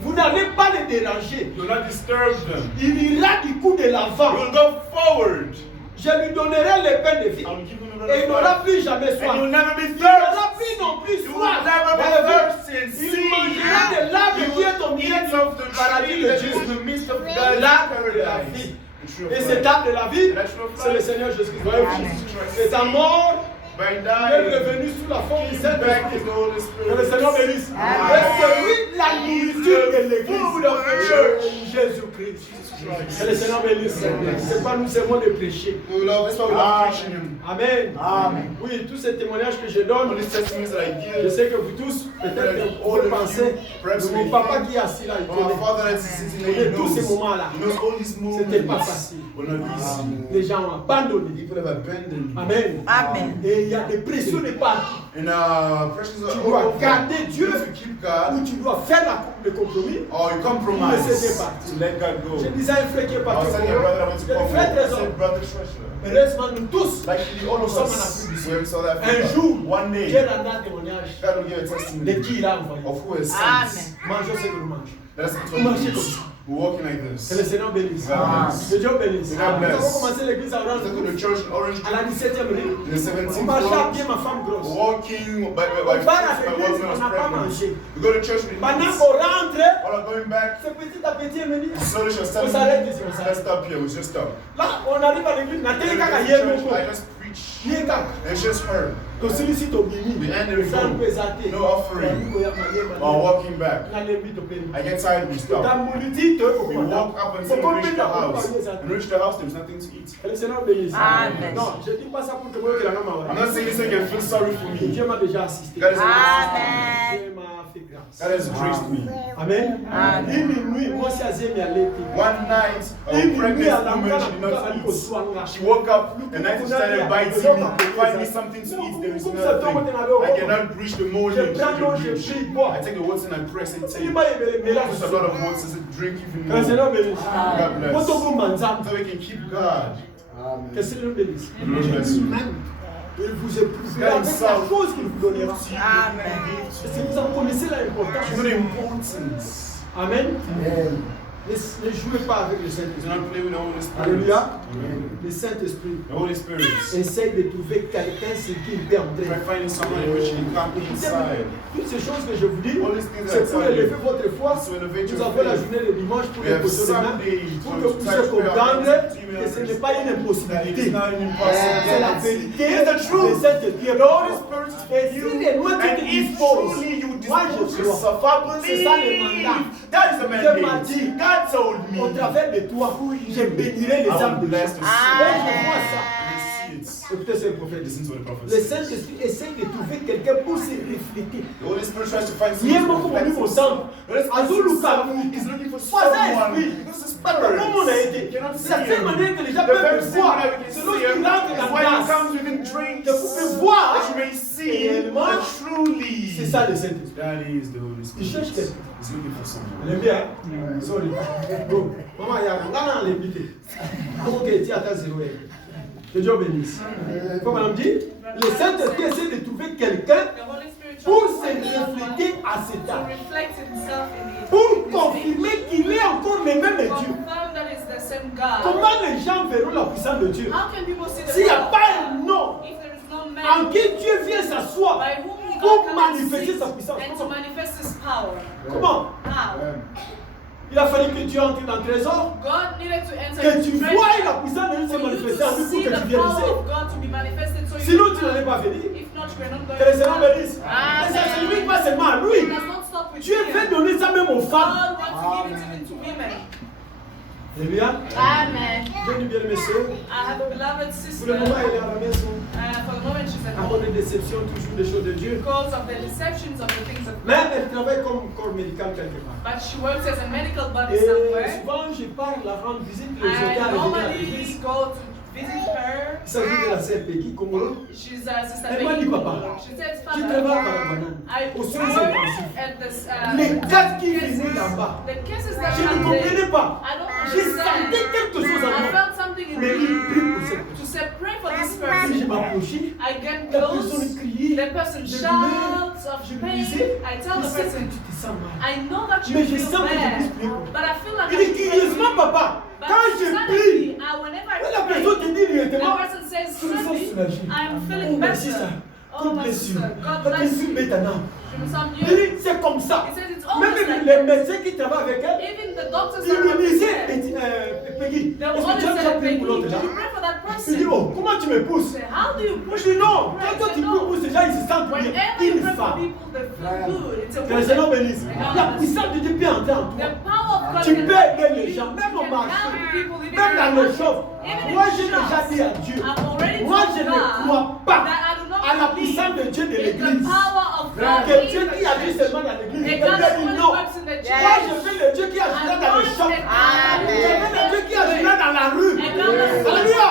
Vous n'allez pas les déranger. Do not disturb them. Il ira du coup de We l'avant. will go forward. Je lui donnerai le pain de vie. I will give them Et il another n'aura life. plus jamais And you soif. will never be Il n'aura thirsty. plus non plus You will soif. never be thirsty and Il see. mangera de l'arbre qui est au You milieu eat du of the paradis tree de that Dieu. is in the midst of L'arbre de la paradise. vie. The tree of Et life. cet arbre de la vie, And that tree of c'est le life, Seigneur Jésus-Christ. Voyez-vous, Christ. étant mort, by il est dying, revenu sous la forme du came back Saint-Esprit. is the Holy Que Spirit. le Seigneur bénisse. Et c'est lui la nourriture de l'église. Food of the church. Jésus-Christ. Que le Seigneur bénisse. C'est pas nous aimons de prêcher. We love, that's why we love preaching Him. Amen. Amen. Oui, tous ces témoignages que je All donne, these testimonies that I je give, sais que vous tous, peut-être que vous all of pensez, perhaps de mon we papa think, qui est assis là, il our connaît. Father that's sitting Il there, connaît He tous ces knows. moments-là. He knows all these C'était pas moments. facile. Were not easy. Les gens ont abandonné. People have abandoned you. Amen. Amen. Et il y a des pressions de partout. And pressures Tu are dois all over. garder Dieu You have to keep God, ou tu dois faire le compromis. or you Laissez compromise partir. to let God go. Je disais à un frère qui est I parti was au telling your brother I want to Congo. come Il fait home. I raison. said, brother treasure. Heureusement, nous tous, Like all nous of sommes en us, Afrique du Sud. we're in South Un Africa. jour, One day, Dieu rendra un témoignage God will give a de testimony qui il a envoyé. of who has Amen. sent. Mangeons ce que nous mangeons. That's Vous marchez comme ça. We're walking like Que le this. Seigneur bénisse. God bless. Que Dieu bénisse. God Nous bless. avons commencé l'église à Orange. Let's go to the church in Orange À la 17e rue. in the 17th On marchait à floor. pied, ma femme grosse. Walking by On part à my l'église, husband on was n'a pas pregnant. mangé. We go to church with Pendant kids. qu'on rentre, While I'm going back, c'est petit à petit, elle me dit, slowly she was on telling s'arrête me, ici, on let's s'arrête. stop here. We just stop. Là, on arrive à l'église, na And télé in kaka the yé church, moko. I just preach. Yé kaka. And it's just her. To sollicite au bini. We end the Sans reform. pesate. No offering. While walking back, Na lembi to peni. I get tired, we stop. Tamuliti to We walk up until we reach the house. When we reach the house, there's nothing to eat. Que le Seigneur bénisse. Amen. Non, je dis pas ça pour que moi que la maman. I'm not saying this so you can feel sorry for me. Dieu m'a déjà assisté. God has Amen. Dieu m'a fait grâce. God has graced me. Amen. Amen. Une nuit, moi si azemi aleti. One night, a Une nuit pregnant à woman, she did not la eat. She woke up and night she started biting me. Find me something to eat. There is nothing. I cannot reach the morning. I take the water and I press and take. There's a lot of water to drink even Que le Seigneur more. bénisse. God bless. Moto vous manzam. So we can keep God. Que le Seigneur bénisse. God bless you. Il vous épousera avec la chose qu'il vous donnera. Amen. Si vous en connaissez l'importance. You know the importance. Amen. Ne jouez pas avec le Do Saint-Esprit. not play with the Holy Spirit. Alléluia. Amen. Le Saint-Esprit The Holy Spirit. essaye de trouver quelqu'un ce qu'il peut entrer. Try finding someone in which you can't be inside. Toutes ces choses que je vous dis, All these things c'est I pour tell you. élever votre foi. To elevate Nous your avons la faith. journée de dimanche pour We les have poser les mains, Sunday pour to que vous puissiez touch prayer comprendre hands, que ce n'est pas une That impossibilité. is not an C'est la impossibility. vérité. It's the truth. C'est cette qui est The Holy pour Spirit Et is si you. les lois And te if disposent, truly you moi je dispose crois. yourself, I C'est ça le believe. mandat. That is the Dieu m'a mandate. dit, God told me. au travers de toi, je bénirai les I âmes will de bless gens. the Et sick. je vois ça. They see it. Écoutez ce prophète. Listen to what the prophet Le says. Saint-Esprit essaie de trouver quelqu'un pour se refléter. The Holy Spirit tries to find Hier, someone mon to ami reflect au himself. temple, The Holy Spirit Azuluka, is looking for Pas un someone. esprit. This is Parce que comment on a été, Cannot c'est la see seule him. manière que les gens The peuvent very me same voir. way we can C'est see lorsqu'il him rentre is dans when he la comes within drinks. Que vous pouvez voir. That you may see Réellement, that truly. C'est ça le Saint-Esprit. That is the Holy Il Spirit. cherche quelqu'un. He's looking for someone. Elle aime bien, hein? Sorry. Bon, maman, il y a un gars dans l'invité. Ok, tu attends 0. Que Dieu bénisse. Comme on dit, le Saint-Esprit essaie de trouver quelqu'un The Holy Spirit pour tries se to find someone refléter à cet to âge. reflect himself in the Pour in this confirmer qu'il est encore le même age. Dieu. Confirm that it's the same God. Comment les gens verront la puissance de Dieu? How can people see the S'il n'y a power of pas God un nom if there is no en man qui Dieu vient s'asseoir by whom pour God can manifester sit sa puissance? and to manifest his power? Comment? How? Il a fallu que tu entres dans le trésor, God needed to enter que into tu treasure vois la puissance de Dieu se for you manifester en to nous pour see que the tu viennes power ici. of God to be manifested so you Sinon, can tu n'allais pas come. venir. If not, you are not going Que le to Seigneur come. bénisse. Mais ça ne se limite pas seulement à It lui. does not stop with Dieu him. veut donner ça même aux femmes. God wants to give it even to women. Alléluia. Amen. Dieu nous bien, messieurs. I have a beloved Pour sister. le moment, elle est à la maison. For the moment, she's at À cause home des déceptions, toujours des choses de Dieu. because of the deceptions of the things of Mais God. elle travaille comme corps médical quelque part. But she works as a medical body Et somewhere. souvent, je pars la rendre visite les I hôtels à normally l'église. go to visit her. Il s'agit de la sœur Peggy Komolo. She's Sister Elle m'a Peggy. dit, papa, She said, tu Father, travailles par la banane. I Au work soins intensifs. at this, Les cas qui cases- venaient là-bas, the cases that je ne are comprenais there. pas. I don't J'ai understand. senti quelque chose en I moi. felt something in Mais il me prie pour cette to personne. say, pray for this Si je person. m'approchais, I get la personne close. criait. The person je shouts of je lui pain. disais, I tell je the sais que person, tu te sens mal. I know that you Mais je feel sens que je bad, puisse prier pour toi. but I feel like Il dit I should pray for curieusement, you. papa, But quand je prie, suddenly, whenever I quand la pray, personne te dit the directement, person says, je me sens suddenly, soulagé. I'm Oh, feeling merci ça. better. God Oh, my bless you. sister, God God bless bless you, you. maintenant. From some Il years, dit, c'est comme ça. he says it's always Même like les that. médecins qui travaillent avec elle, Even the doctors ils that lui work disaient, with her, Peggy, they est-ce will que tu always as déjà say, prié Peggy, pour l'autre did là? you pray for that Il dit, person? oh, comment tu me pousses? Say, how do you Je push dis non, pray? quand toi Say, tu no. pousses, déjà ils se sentent bien. Whenever you Une pray for femme. people, they feel good. It's a Que le Seigneur woman. bénisse. La puissance de Dieu peut entrer en The toi. power of God Tu can peux help aider you. les gens, même You au can marché, help people even même dans le in shop. Even in Moi, j'ai shops. déjà dit à Dieu, I've already moi, told je ne God crois pas that I do not à la believe puissance de Dieu de in the l'église. power of God Que in Dieu the qui agit church. seulement dans l'église. A Et God Dieu that dit only non. works in the Moi, church. je veux le Dieu qui agit dans le shop. Je veux le Dieu qui agit dans la rue. Alléluia.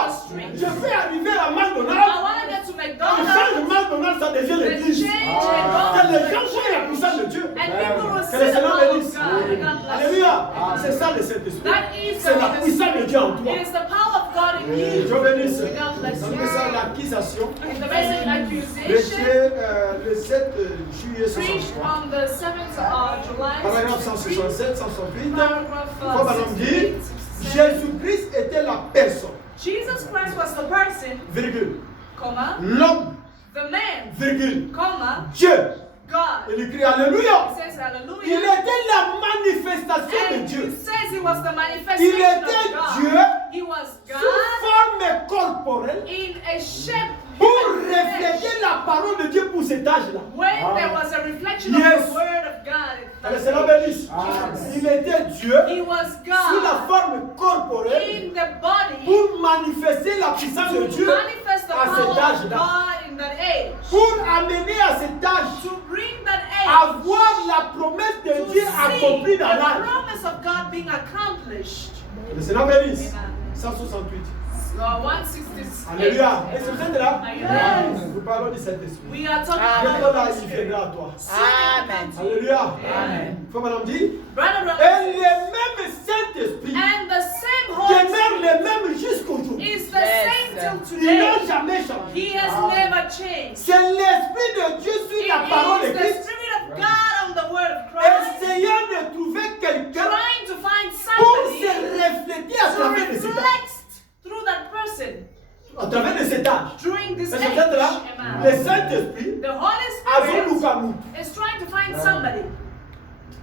Je fais arriver à I McDonald's. want to get to Quand je McDonald's change de McDonald's, ça devient and l'église. change Que McDonald's les gens voient la puissance de Dieu. and people will Que see le the Seigneur power of bénisse. God. God bless you. Alléluia. C'est ça le Saint-Esprit. That is C'est la the puissance de Dieu en toi. It is the power of God in you. Dieu bénisse. God bless Donc you. ça, l'accusation. And the basic accusation Prêché le 7 juillet preached 63. on the 7th of July. Paragraphe 63. 167, 168. Paragraph Comme on dit, 68. Jésus-Christ était la personne, Jesus Christ was the person, virgule, comma, l'homme, the man, virgule, comma, Dieu. God. Il écrit Alléluia. It says Il hallelujah. était la manifestation de And Dieu. it says he was the Il manifestation était of Dieu God. He was sous God forme corporelle in a shape pour human flesh. refléter la parole de Dieu pour cet âge-là. When there was a reflection Yes. of the word of God. Que le Seigneur bénisse. Il était Dieu He was sous la God forme corporelle in the body pour manifester la puissance de to Dieu manifest the à power cet of âge-là. God in that age. Pour amener à cet âge To bring that age à voir la promesse de to Dieu see accomplie dans the l'âge. promise of God being accomplished. Que le Seigneur bénisse. Amen. 168. 166. Alléluia. Est-ce que vous êtes là? Are you there? Nous parlons du Saint-Esprit. We are talking Bientôt about là, the il Spirit. viendra à toi. Amen. Alléluia. Amen. Faut madame dit. Brother, Et le même Saint-Esprit and the same Holy demeure Spirit le même jusqu'aujourd'hui. is the same till Il n'a today. jamais changé. He has never changed. C'est l'Esprit de Dieu sur It la parole de is the Christ, Spirit of God on the Word of Christ, essayant de trouver quelqu'un trying to find pour somebody se refléter à to travers de cet âge. reflect through that person À travers de cet âge. during this Est-ce age. que vous êtes là? Amen. Le Saint-Esprit The Holy a Spirit Lukamu. is trying to find somebody.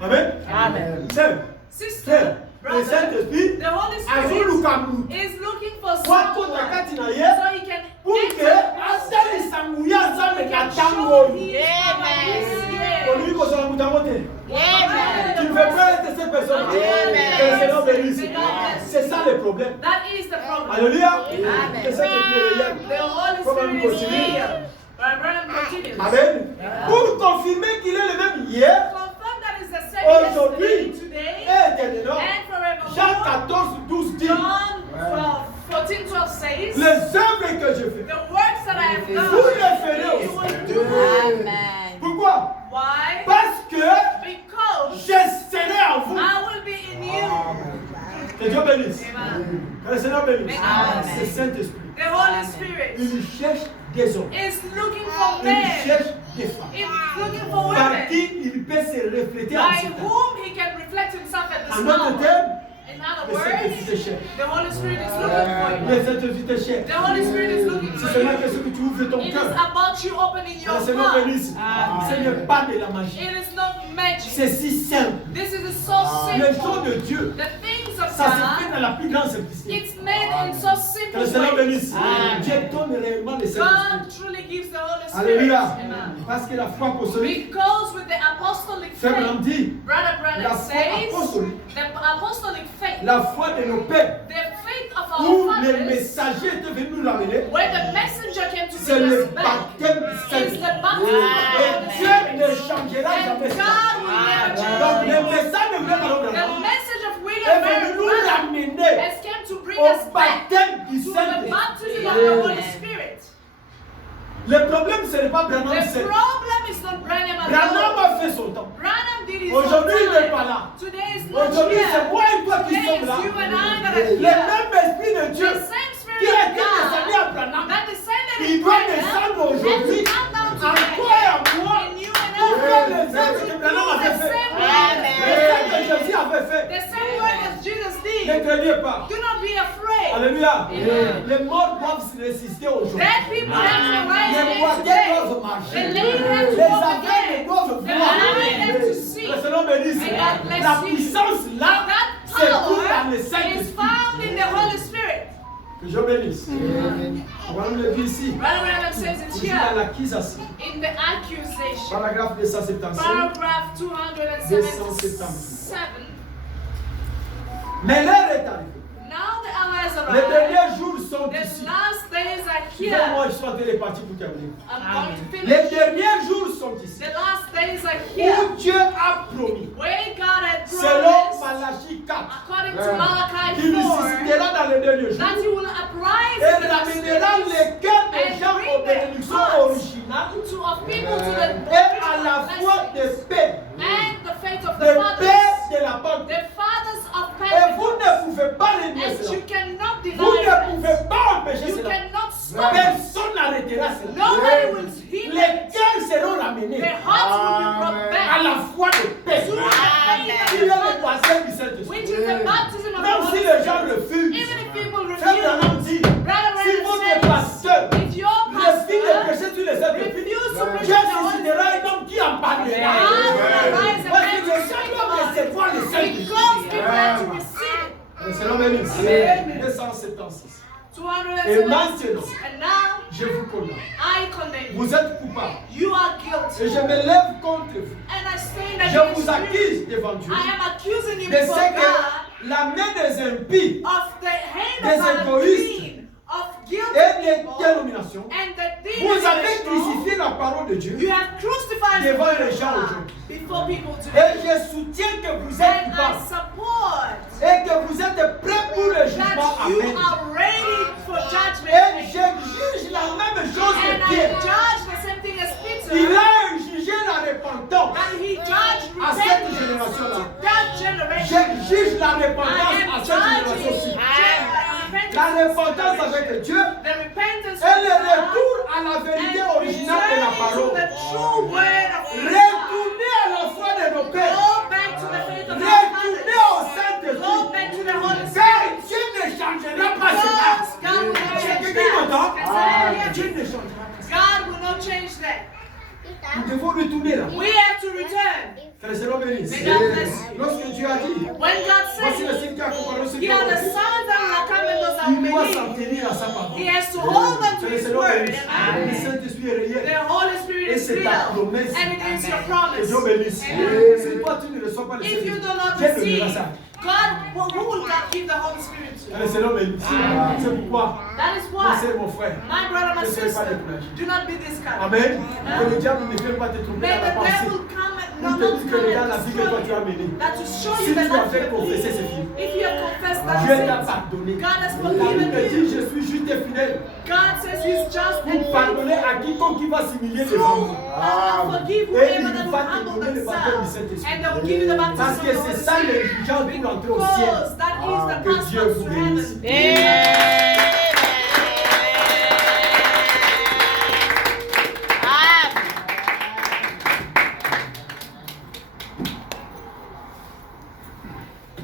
Amen. Amen. Sœur, Sister, le brother, Saint-Esprit the Holy a Spirit Lukamu. is looking for Kwa someone kota kati na so ye, he can pour que enter asalisa nguya nzambe na can tango show oyo. his power this year. Olingi kozala mutango te. Amen. Tu ne veux pas être cette personne. Amen. Que le Seigneur bénisse. Amen. C'est ça le problème. That is the problem. Alléluia. Amen. Que Saint-Esprit est The Holy Comment Spirit nous is continuer? here. Brother, continue. Amen. Pour confirmer qu'il est le même hier, Confirm that is the same aujourd'hui yesterday, today, et éternellement. and forevermore. Jean 14, 12 dit, John 14:12 says, les œuvres que je fais, the works that I have vous done, les you ferez will aussi. do. Amen. Pourquoi? Why? Parce que Because je serai en vous. I will be in you. Que Dieu bénisse. Amen. Que le Seigneur bénisse. Amen. C'est Saint-Esprit. The Holy Spirit Il cherche des hommes. is looking for Il men. cherche des femmes. It's looking for Par women qui il peut se refléter en by cet âge. whom he can reflect himself at this En d'autres hour. termes, In other le Saint-Esprit te words, cherche. the Holy Spirit is looking for you. Le Saint-Esprit te cherche. The Holy Spirit is looking C'est for seulement you. que ce que tu ouvres ton It is cœur. about you opening Que your le Seigneur heart. bénisse. Ce n'est pas de la magie. It is not magic. C'est si simple. This is so Les simple. choses de Dieu, The things of ça se fait God, dans la plus grande simplicité. it's made in so Que le simple Seigneur way. bénisse. Dieu donne réellement les God Saint-Esprit. truly gives the Holy Spirit. Alléluia. Amen. Parce que la foi apostolique, Because with the apostolic Frère Branham faith, dit, Brother la Branham foi says, apostolique, the apostolic faith, la foi de nos pères, the faith of où our les fathers, messagers étaient venus nous ramener, where the messenger came to c'est bring le us back, baptême du is Saint-Esprit. the baptism of the Et Holy Dieu ne Spirit. changera And jamais ça. God will never Donc change. le message de William The Branham message of est William venu nous Branham ramener has come to bring au us back baptême du to the Saint-Esprit. baptism of the Holy Spirit. Le problème, ce n'est pas Branham The seul. problem is not Branham Branham alone. a fait son temps. Branham did his Aujourd'hui, il own n'est time. pas là. Today is not Aujourd'hui, c'est here. moi et toi qui Today sommes is là. you and I that Le are here. même esprit de Dieu The same qui Spirit a of été descendu à God Branham, that descended il in doit Branham descendre has aujourd'hui come down to en toi et en moi in you and pour faire I. les œuvres que Branham The avait fait. same Amen. Les œuvres que Jésus avait fait. The same work as Jesus Ne did. craignez pas. Do not be afraid. Alléluia. Amen. Les morts doivent se résister aujourd'hui. Dead people have to rise Les again boiteux today. doivent The marcher. lame have to Les walk aveugles again. doivent The voir. blind have to see. Le Seigneur bénisse. May God bless La you. puissance là, That c'est tout dans le power is Saint-Esprit. found in the Holy Spirit. Que Dieu bénisse. On va nous le dire ici. Brother Branham says it Ici dans here l'accusation. in the accusation. Paragraphe 275. Paragraph 277. Mais l'heure est arrivée. Now the hour has Les arrived. derniers jours sont The ici. last days are Moi, here. je suis en train de partir pour terminer. I'm going to Les finish. derniers jours sont ici. The last days are here. Où Dieu a promis, Where God had selon promised, Malachie 4, according to Malachi qu'il 4, suscitera dans les derniers jours that He will uprise et in the last ramènera days les cœurs des and gens bring aux the bénédictions hearts originales of people to the et à la fois des paix, and the faith of des the fathers, pères de la Pentecôte. the fathers of Et vous Pentecost. ne pouvez pas les nier And cela. you cannot Vous deny ne that. pouvez pas empêcher You cela. cannot stop it. Personne n'arrêtera cela. Nobody will heal Les it. cœurs seront ramenés Their hearts will be brought à back la foi de paix. to the faith Il est of le the Father, baptême du Saint-Esprit. which is the baptism of the Même si Holy les gens Spirit. refusent, Even if people Frère refuse, Branham dit, Brother si Branham votre says, pasteur if your refuse de pastor prêcher sur les œuvres, refuse to preach Dieu the Holy suscitera un homme qui en God parlera. will arise and Parce que make les gens doivent recevoir le He Saint-Esprit. calls people to receive it. Le Seigneur bénisse. Amen. 276. 276. Et maintenant, And now je vous condamne. I condemn you. Vous êtes coupable. You are Et guilty. je me lève contre vous. And I stand Je against vous you. accuse devant Dieu I am accusing you de before ce God que la main des impies of the hand des of égoïstes unclean, of et guilty des people, dénominations, and the vous avez denominational. crucifié la parole de Dieu. You have crucified the devant word les of gens God aujourd'hui. before people Et today. je soutiens que vous êtes And I coupable support et que vous êtes prêts pour le jugement. that you Amen. are ready for judgment. Et je juge la même chose And que I Pierre. judge the same thing as Il Peter. a jugé la repentance. And he judged À cette repentance génération-là. to that Je generation. juge la I repentance à am cette génération-ci. judging La repentance avec Dieu the repentance et le of God retour à la vérité and originale de la returning to parole. the true word of God. Retournez à la foi de nos pères. Go back to the faith of our Retournez au fathers. Go Saint-Esprit. back to the Holy Car Spirit. Dieu ne changera pas Because cela. God will not change Quelqu'un qui m'entend? that. Dieu ne changera pas cela. God will not change that. Nous devons retourner là. We have to return. Que le Seigneur bénisse. May God bless you. Lorsque Dieu a dit, When God voici le says, signe qui accompagne ceux He qui are ont the cru. sons that will come and those that Il will doit believe. s'en tenir à sa parole. He has to hold on to Que le His Seigneur word. bénisse. Amen. Le Saint-Esprit est réel. The Holy Spirit Et is c'est ta real. promesse. And it is your Que promise. Dieu bénisse. Amen. Si toi tu ne reçois pas le If you Saint-Esprit, do not Dieu receive, donnera ça. God, who will God give the Holy Spirit to? Que le Seigneur bénisse. C'est pourquoi, That is mon why, frère, mon frère, my brother, my ne soyez pas sister, découragés. do not be discouraged. Amen. Que le diable ne vienne pas te tromper May dans la the pensée. devil come and Pour not te dire que come regarde la and vie que toi tu as destroy menée. you. That to show Si you tu that as that's fait your confesser deed. ces filles, If you have confessed that Dieu t'a sin, pardonné. God has La forgiven Bible dit, you. je suis juste et fidèle God says He's just and pour pardonner à quiconque qui va s'humilier true. devant vous. And forgive Et whoever il that will va te humble donner le baptême du themselves. Saint-Esprit. And they will give you the Parce baptism que of the c'est Holy ça Spirit. l'exigence pour entrer au ciel. Because that is the Que Dieu passport vous to bénisse. heaven.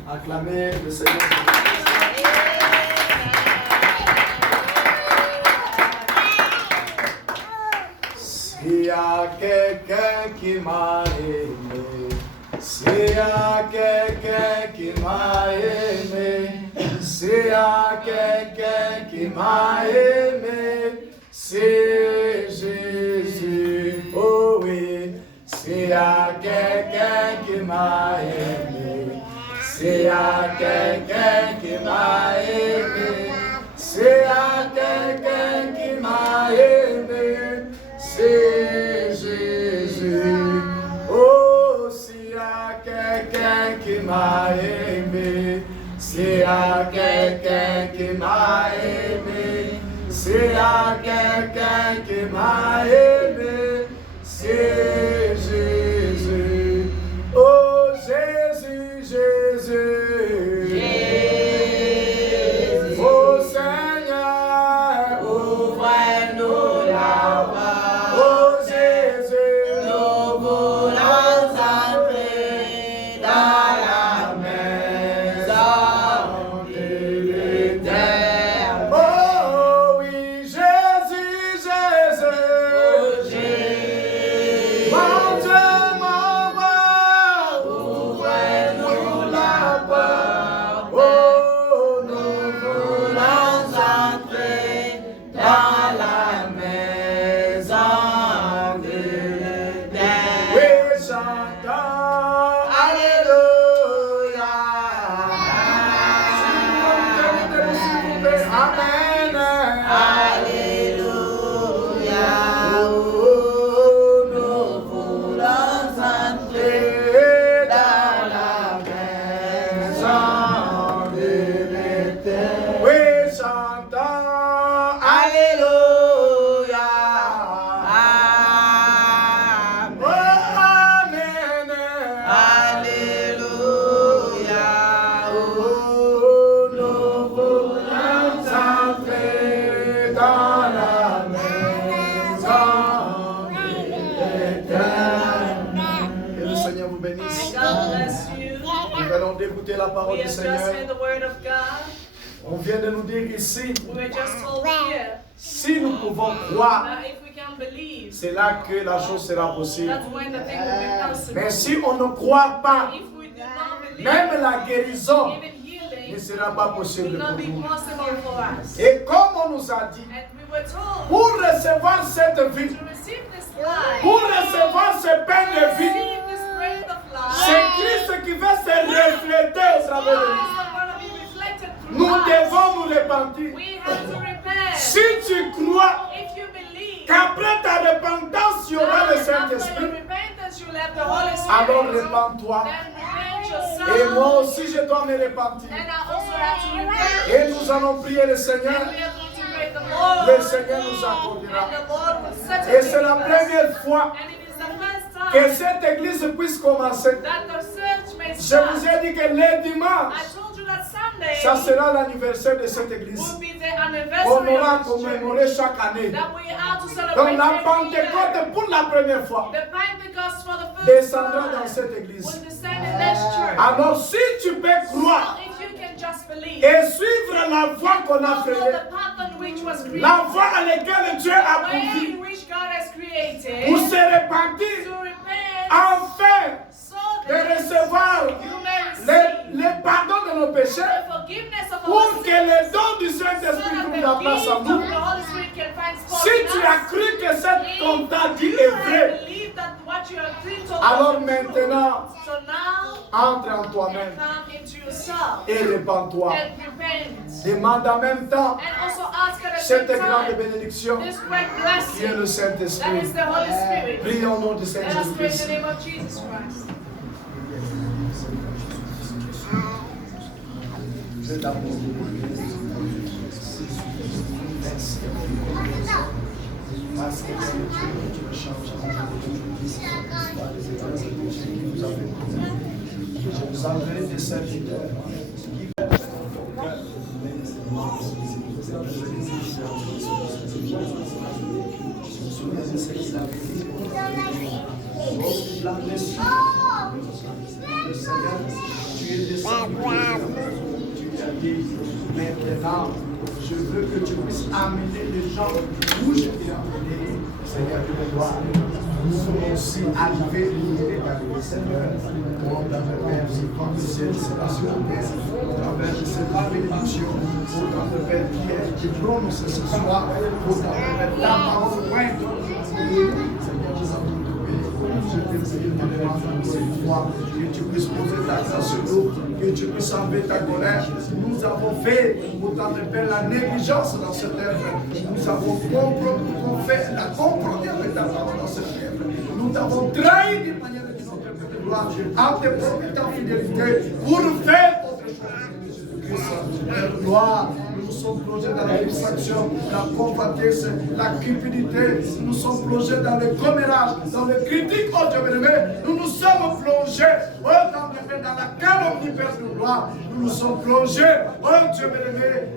Acclamez le Seigneur. S'il y a quelqu'un qui m'a aimé, S'il y a quelqu'un qui m'a aimé, s'il y a quelqu'un qui m'a aimé, c'est Jésus, oh oui. S'il y a quelqu'un qui m'a aimé, s'il y a quelqu'un qui m'a aimé, s'il y a quelqu'un qui m'a aimé, c'est Jésus. Oh, s'il y a quelqu'un qui m'a aimé, s'il y a quelqu'un qui m'a aimé, s'il y a quelqu'un qui m'a aimé, c'est Jésus. Oh, Jésus, Jésus. Jésus. Oh, Seigneur, Ouvre-nous la voie. oh, Jésus. Nous voulons entrer dans la maison de l'Éternel. Oh, oui, Jésus, Jésus. Oh, Jésus. Mon Dieu, mon roi, Ouvre-nous la porte. oh, nous Nous voulons entrer dans la maison de l'Éternel. oui, chantons, Alléluia. S'il vous plaît, Amen. Alléluia. Oh, Nous voulons entrer et dans la maison de l'Éternel. Oui, chantons, Alléluia. Oh, Amen. Amen. Alléluia. Oh, nous voulons entrer dans la maison de l'Éternel. Que le Seigneur vous bénisse. God bless you. Nous allons d'écouter la parole We du have just Seigneur. heard the word of God. On vient de nous dire ici, We were just told here si nous pouvons croire, that if we can believe, c'est là que la chose sera possible. that's when the thing will be possible. Mais si on ne croit pas, If we do not believe, même la guérison even healing ne sera pas will possible not pour be nous. possible for us. Et comme on nous a dit, And we were told pour recevoir cette vie, to receive this life, pour recevoir ce pain de vie, receive this breath of c'est life, Christ qui va se refléter au travers de nous. Christ is going to be reflected through Nous us. devons nous repentir. We have to repent. Si tu crois If you believe, qu'après ta repentance, il y aura le after your Saint-Esprit, repentance, you'll have the Holy alors Spirit. repens-toi. Then repent Et yourself. moi aussi, je dois me repentir. And I also have to repent. Et nous allons prier le Seigneur. And we are going to pray the Lord. Le Seigneur nous accordera. And the Lord will certainly Et c'est la give us. première fois And it is the first time que cette église puisse commencer. that the church may Je start. vous ai dit que le dimanche, I told you that Sunday ça sera l'anniversaire de cette église. will be the On anniversary aura of this church. commémoré chaque année. That we are to celebrate Donc la every year. Pentecôte pour la première fois The Pentecost for the first descendra dans time cette église. will descend in this church. Alors si tu peux croire So if you can just believe, et suivre la voie qu'on a follow faite, the pattern which was created, la voie à laquelle Dieu a way pourvu in which God has created, pour se to repentir, repent, enfin so de that recevoir you may receive le pardon de nos péchés, the forgiveness of pour our que sins, le don du so Saint-Esprit that trouve the la place gift en of nous. the Holy Spirit can find spot Si in tu us. as cru que cette qu'on t'a dit If est you have vrai, believed that what you have been told alors was the truth, maintenant, so now entre en toi-même come into yourself et répands-toi. and repent. Demande en même temps And also ask at the cette same grande time bénédiction this great qui est le blessing that Saint-Esprit. is the Holy Spirit. Prions au nom du Let Seigneur us pray in the Jésus-Christ. name of Jesus Christ. Je t'appelle. Parce que tu me changes. Je vous enverrai des serviteurs. Tu es descendu. Tu as dit, maintenant, je veux que tu puisses amener les gens où je t'ai amené, Seigneur, de gloire. nous voulons aussi arriver où il est arrivé, Seigneur. Oh, dans le Père, je crois que c'est sur la terre, au travers de cette bénédiction, au dans le Père qui prononce ce soir, au dans le Père, ta parole pointe. Seigneur, je te demande cette fois que tu puisses poser ta grâce sur nous, que tu puisses enlever ta colère. Nous avons fait, autant de Père, la négligence dans cette œuvre. Nous avons fait la compromis avec ta parole dans cette œuvre. Nous t'avons trahi d'une manière de notre gloire, en te promettant fidélité pour faire autre chose. Père gloire, nous sommes plongés dans la distraction, la convoitise, la cupidité, nous sommes plongés dans le commérage, dans le critique, oh Dieu bien-aimé, nous nous sommes plongés, oh dans la calomnie, Père de gloire, nous nous sommes plongés, oh Dieu bien-aimé,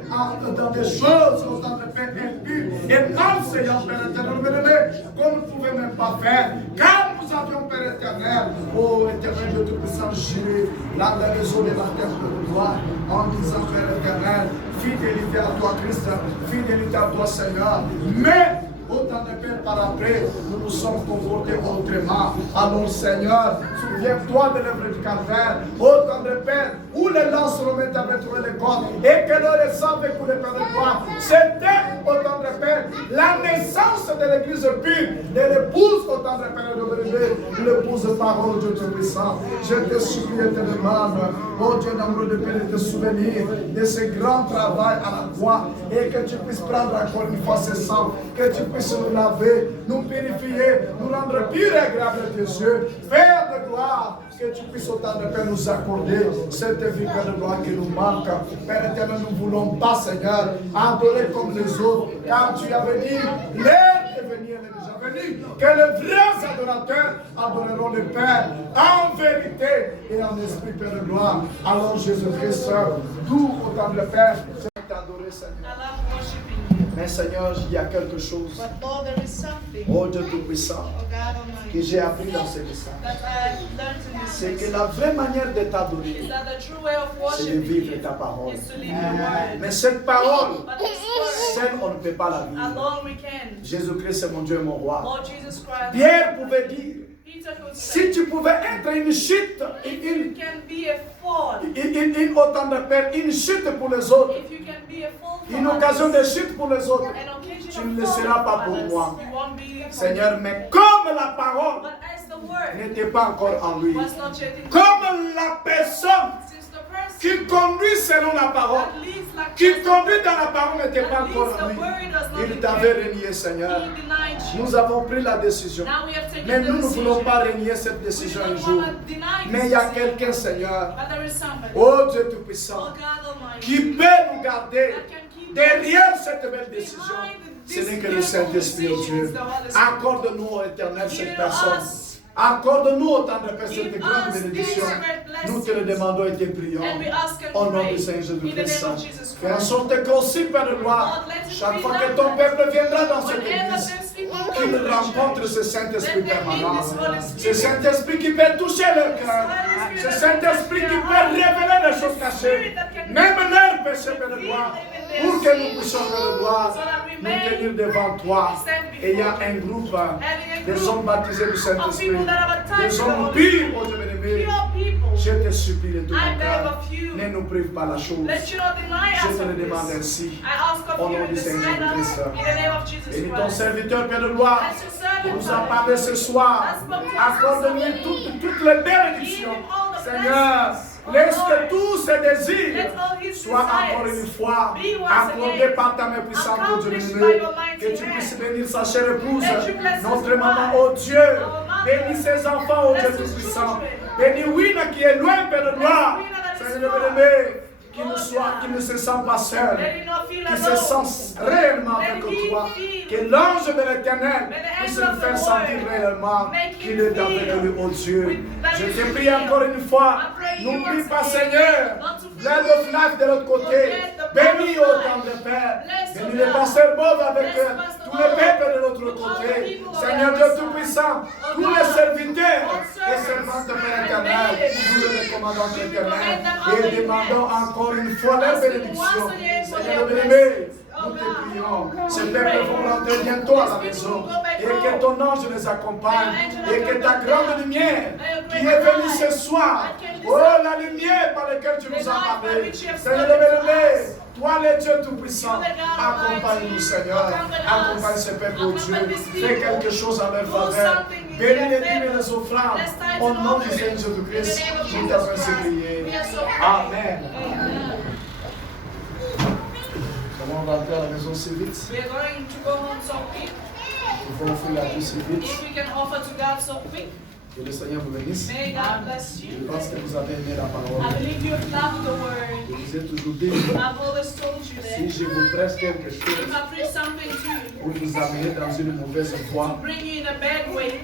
dans des choses, oh dans le Père impur et malséant, Père éternel, bien-aimé, qu'on ne pouvait même pas faire, car nous avions, Père éternel, oh éternel de tout-puissant, juré, la raison de la terre de gloire, en disant, Père éternel, fidélité à toi, Christ, fidélité à toi, Seigneur. Mais, autant de Père par après, nous nous sommes comportés autrement. Alors, Seigneur, souviens-toi de l'œuvre du calvaire. Autant de Père, où les lances romaines avaient trouvé les cordes et que le sang avait coulé par le doigt. C'était, autant de Père, la naissance de l'église pure, de l'épouse, autant de Père de l'épouse parole de Dieu Tout-Puissant. Je te supplie et te demande, oh Dieu d'amour de Père, de te souvenir de ce grand travail à la croix et que tu puisses prendre encore une fois ce sang, que tu puisses nous laver, nous purifier, nous rendre purs et agréables à tes yeux. Père de gloire, que tu puisses autant de Père nous accorder cette vie, Père de gloire, qui nous manque. Père éternel, nous ne voulons pas, Seigneur, adorer comme les autres, car tu avais dit, l'heure est venue, elle est déjà venue, que les vrais adorateurs adoreront le Père en vérité et en esprit, Père de gloire. Alors Jésus-Christ, d'où autant de Père, je vais t'adorer, Seigneur. I love worshiping you. Mais Seigneur, il y a quelque chose, But Lord, there is something, oh Dieu Tout-Puissant, oh God que Almighty, j'ai appris dans ce message. that I learned in this C'est que message. la vraie manière de Is t'adorer, that the true way of c'est de worshiping vivre you ta parole. is to live your word. Mais cette parole, But this word, seule, on ne peut pas la vivre. alone we can. Jésus-Christ est mon Dieu et mon roi. Lord Jesus Christ, Pierre pouvait dire, Peter could si say, tu pouvais être une chute, if you can be a fall, autant de Père, une chute pour les autres, if you can be a fall for une occasion others, de chute pour les autres, an occasion tu of ne le fall seras pas for pour others, moi. you won't be for Seigneur, me. mais comme la parole But as the word n'était pas encore en lui, was not yet in comme la personne since the person qui conduit selon la parole, that leads like qui Jesus, conduit dans la parole n'était pas that encore leads en the lui, word does not il in t'avait him. renié, Seigneur. He denied you. Nous avons pris la décision. Now we have taken Mais the nous ne voulons decision. pas renier cette We décision un don't jour. want to deny Mais this il y a decision. quelqu'un, Seigneur, But there is somebody, oh Dieu oh Tout-Puissant, God Almighty, qui peut nous garder that can keep derrière cette belle décision. behind Ce this n'est que le beautiful Saint-Esprit, oh decision Dieu. is the Holy Spirit. Accorde-nous, oh Éternel, cette Give personne. us- Accorde-nous autant de personnes de Give grandes us bénédictions. these great Nous te le blessings. demandons et te prions. And we ask and Au nom pray du Seigneur in the Jésus-Christ. name of Jesus Fais en Christ. sorte qu'aussi, Père de gloire, Lord, let it chaque be fois done que ton peuple viendra dans cette Whenever église, there's people qu'il in the rencontre church, ce Saint-Esprit let them meet permanent. this Holy Ce Spirit. Saint-Esprit qui peut toucher leur cœur. Ce Saint-Esprit qui peut révéler les choses cachées. Même leurs péchés, Père de gloire. Pour que nous puissions, Père de gloire, nous tenir devant toi. Et il y a un groupe des hommes baptisés du Saint-Esprit. Des hommes purs, oh Dieu bien-aimé. Pure people, Je te supplie de tout I mon beg cœur. of you, Ne nous prive pas la chose. let you not deny Je us te le of demande this. ainsi. I ask Au of you nom in du this Seigneur manner, Jésus-Christ. in the name of Jesus Bénis ton Christ. serviteur, Père de gloire, As your servant, qui nous a Father, parlé ce soir. Accorde-lui toutes les bénédictions. Seigneur, laisse que tous ses désirs let all his soient encore une desires fois be once accordés again par ta main puissante, oh Dieu accomplished bien-aimé. by your mighty Que tu hand. puisses bénir sa chère épouse, Let you bless notre his maman, wife, oh Dieu. our mother. Bénis ses enfants, oh Bless Dieu his Tout-Puissant. children. Bénis Wina qui est loin, Père de gloire. Wina that is Seigneur far. bien-aimé, qui Oh qui God. ne se sent pas seul. Let him not feel Qui se alone. sent réellement Let avec him toi. feel. Que l'ange de l'éternel May the puisse angel nous of faire the sentir Lord réellement make qu'il him est avec feel lui, oh Dieu. that Je he te should prie feel. encore une fois. I pray you N'oublie once pas, again Seigneur, not to l'aide au FNAF de l'autre côté. forget the Bénis power of autant de life. Père. Bless Bénis your les God. pasteurs Bob avec Bless Pastor tous les Bob. peuples de l'autre All the côté. people of Seigneur the Dieu other side. Tout-Puissant, Oh tous God. les serviteurs All et servants. servantes de Père And éternel, maids. nous les recommandons We éternel recommend them et all in demandons hands. encore une fois leur Asking bénédiction. once again for Seigneur their bien-aimé, blessings. Nous te prions. Ces peuples vont rentrer bientôt à la maison. Et que ton ange les accompagne. Et que ta grande lumière qui est venue ce soir, oh la lumière par laquelle tu nous as parlé, Seigneur le toi le Dieu Tout-Puissant, accompagne-nous Seigneur. Accompagne ces peuples, oh Dieu. Fais quelque chose en leur faveur. Bénis les dîmes et les offrandes. Au nom du Seigneur Jésus-Christ, nous t'avons prié. Amen. On va rentrer à la maison si vite. We are going to go home so quick. Il faut offrir la vie si vite. If we can offer to God so quick, Que le Seigneur vous bénisse. may God bless Je you. pense que vous avez aimé la I parole. believe you have loved the word. Je vous ai toujours dit, I've always told you si that je vous presse quelque chose if I preach something to you, pour vous amener dans une mauvaise voie, bring you in a bad way,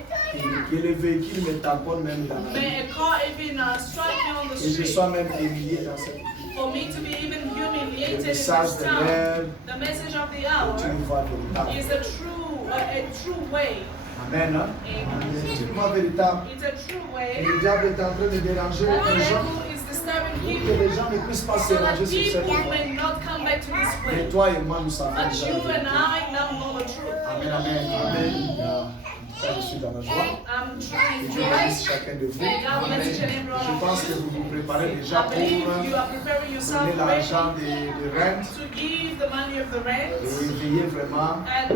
que le véhicule me tamponne même dans la vie, may a car even strike me on the et je street, sois même humilié dans cette vie, for me to be even le humiliated in message this de town, l'heure the message of the est hour une voie véritable. is a true way. Amen. Hein? Amen. C'est une voie véritable. It's a true Et way. le diable est en train de déranger The les gens devil is disturbing pour que people les gens ne puissent pas se so that ranger sur cette people voie. may not come back to this Mais way. toi et moi, nous savons But déjà. you la and vérité. I now know the truth. Amen, amen, amen. Je suis dans la joie. I'm Que truly Dieu bénisse joyous. chacun de vous. May God bless each and every one Je of pense you. que vous vous préparez déjà I pour believe you are preparing yourself donner ready l'argent de rente to give the money of the rent, et veiller vraiment and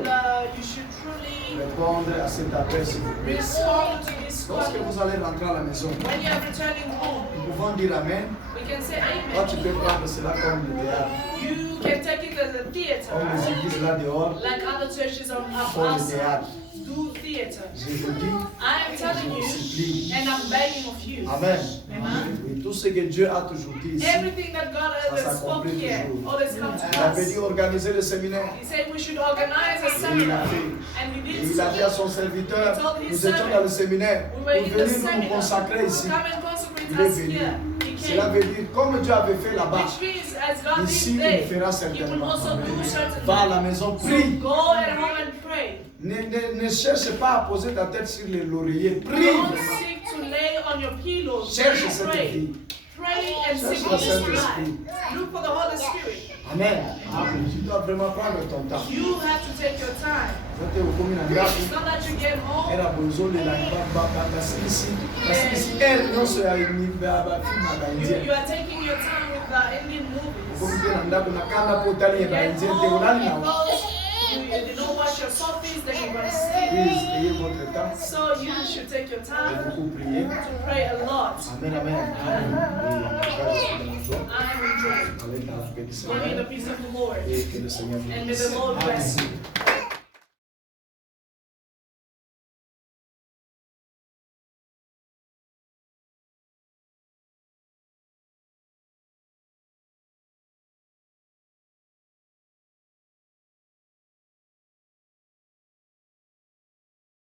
you should truly répondre à cet appel s'il vous plaît. respond to this Lorsque call. vous allez rentrer à la maison, When you are returning home, nous pouvons dire Amen. we can say Toi, tu amen. peux prendre cela comme l'idéal. You can take it as a Comme les theater, églises là dehors like other churches of font outside l'idéal. do theater. Je vous dis, I am telling you, and I'm begging of you. Amen. Amen. Et tout ce que Dieu a toujours dit ici, Everything that God has spoken here always comes to il avait us. dit organiser le séminaire. He said we should organize a Et il seminar, l'a fait. and he Et did il a dit à so. son serviteur, He told his nous étions dans le séminaire, We pour were in the venir nous seminar. consacrer ici. Come and consecrate Il est us venu. here. He Cela came. veut dire, comme Dieu avait fait là-bas, Which means, as God ici did il le today, fera He will certainement. also do certainly. Va à la maison, So prie. go at home and pray. Ne cherche pas à poser ta tête sur l'oreiller. Prie Don't vraiment. seek to lay on your pillows. Cherche cette Pray. vie. Pray and Cherche seek le the Spirit. Saint-Esprit. Look for the Holy Spirit. Amen. Tu dois vraiment prendre ton temps. You have to take your time. Zote ukomi na It's ngapi? not that you get home. Era bozolela basilisi ere nyonso ya bafilme ya baindien. You are taking your time with the Indian movies. Okomi mpe na ndako na kanda mpo otali ya Get baindien te home olali na because you did not wash your softies, then you're going to sleep. Please, ayez votre temps So you should take your et time beaucoup prier. to pray a lot. Amen, amen. I am enjoying. Allez dans la paix du Go in Seigneur the peace of the Lord. et que le Seigneur vous And may bénisse. the Lord bless you.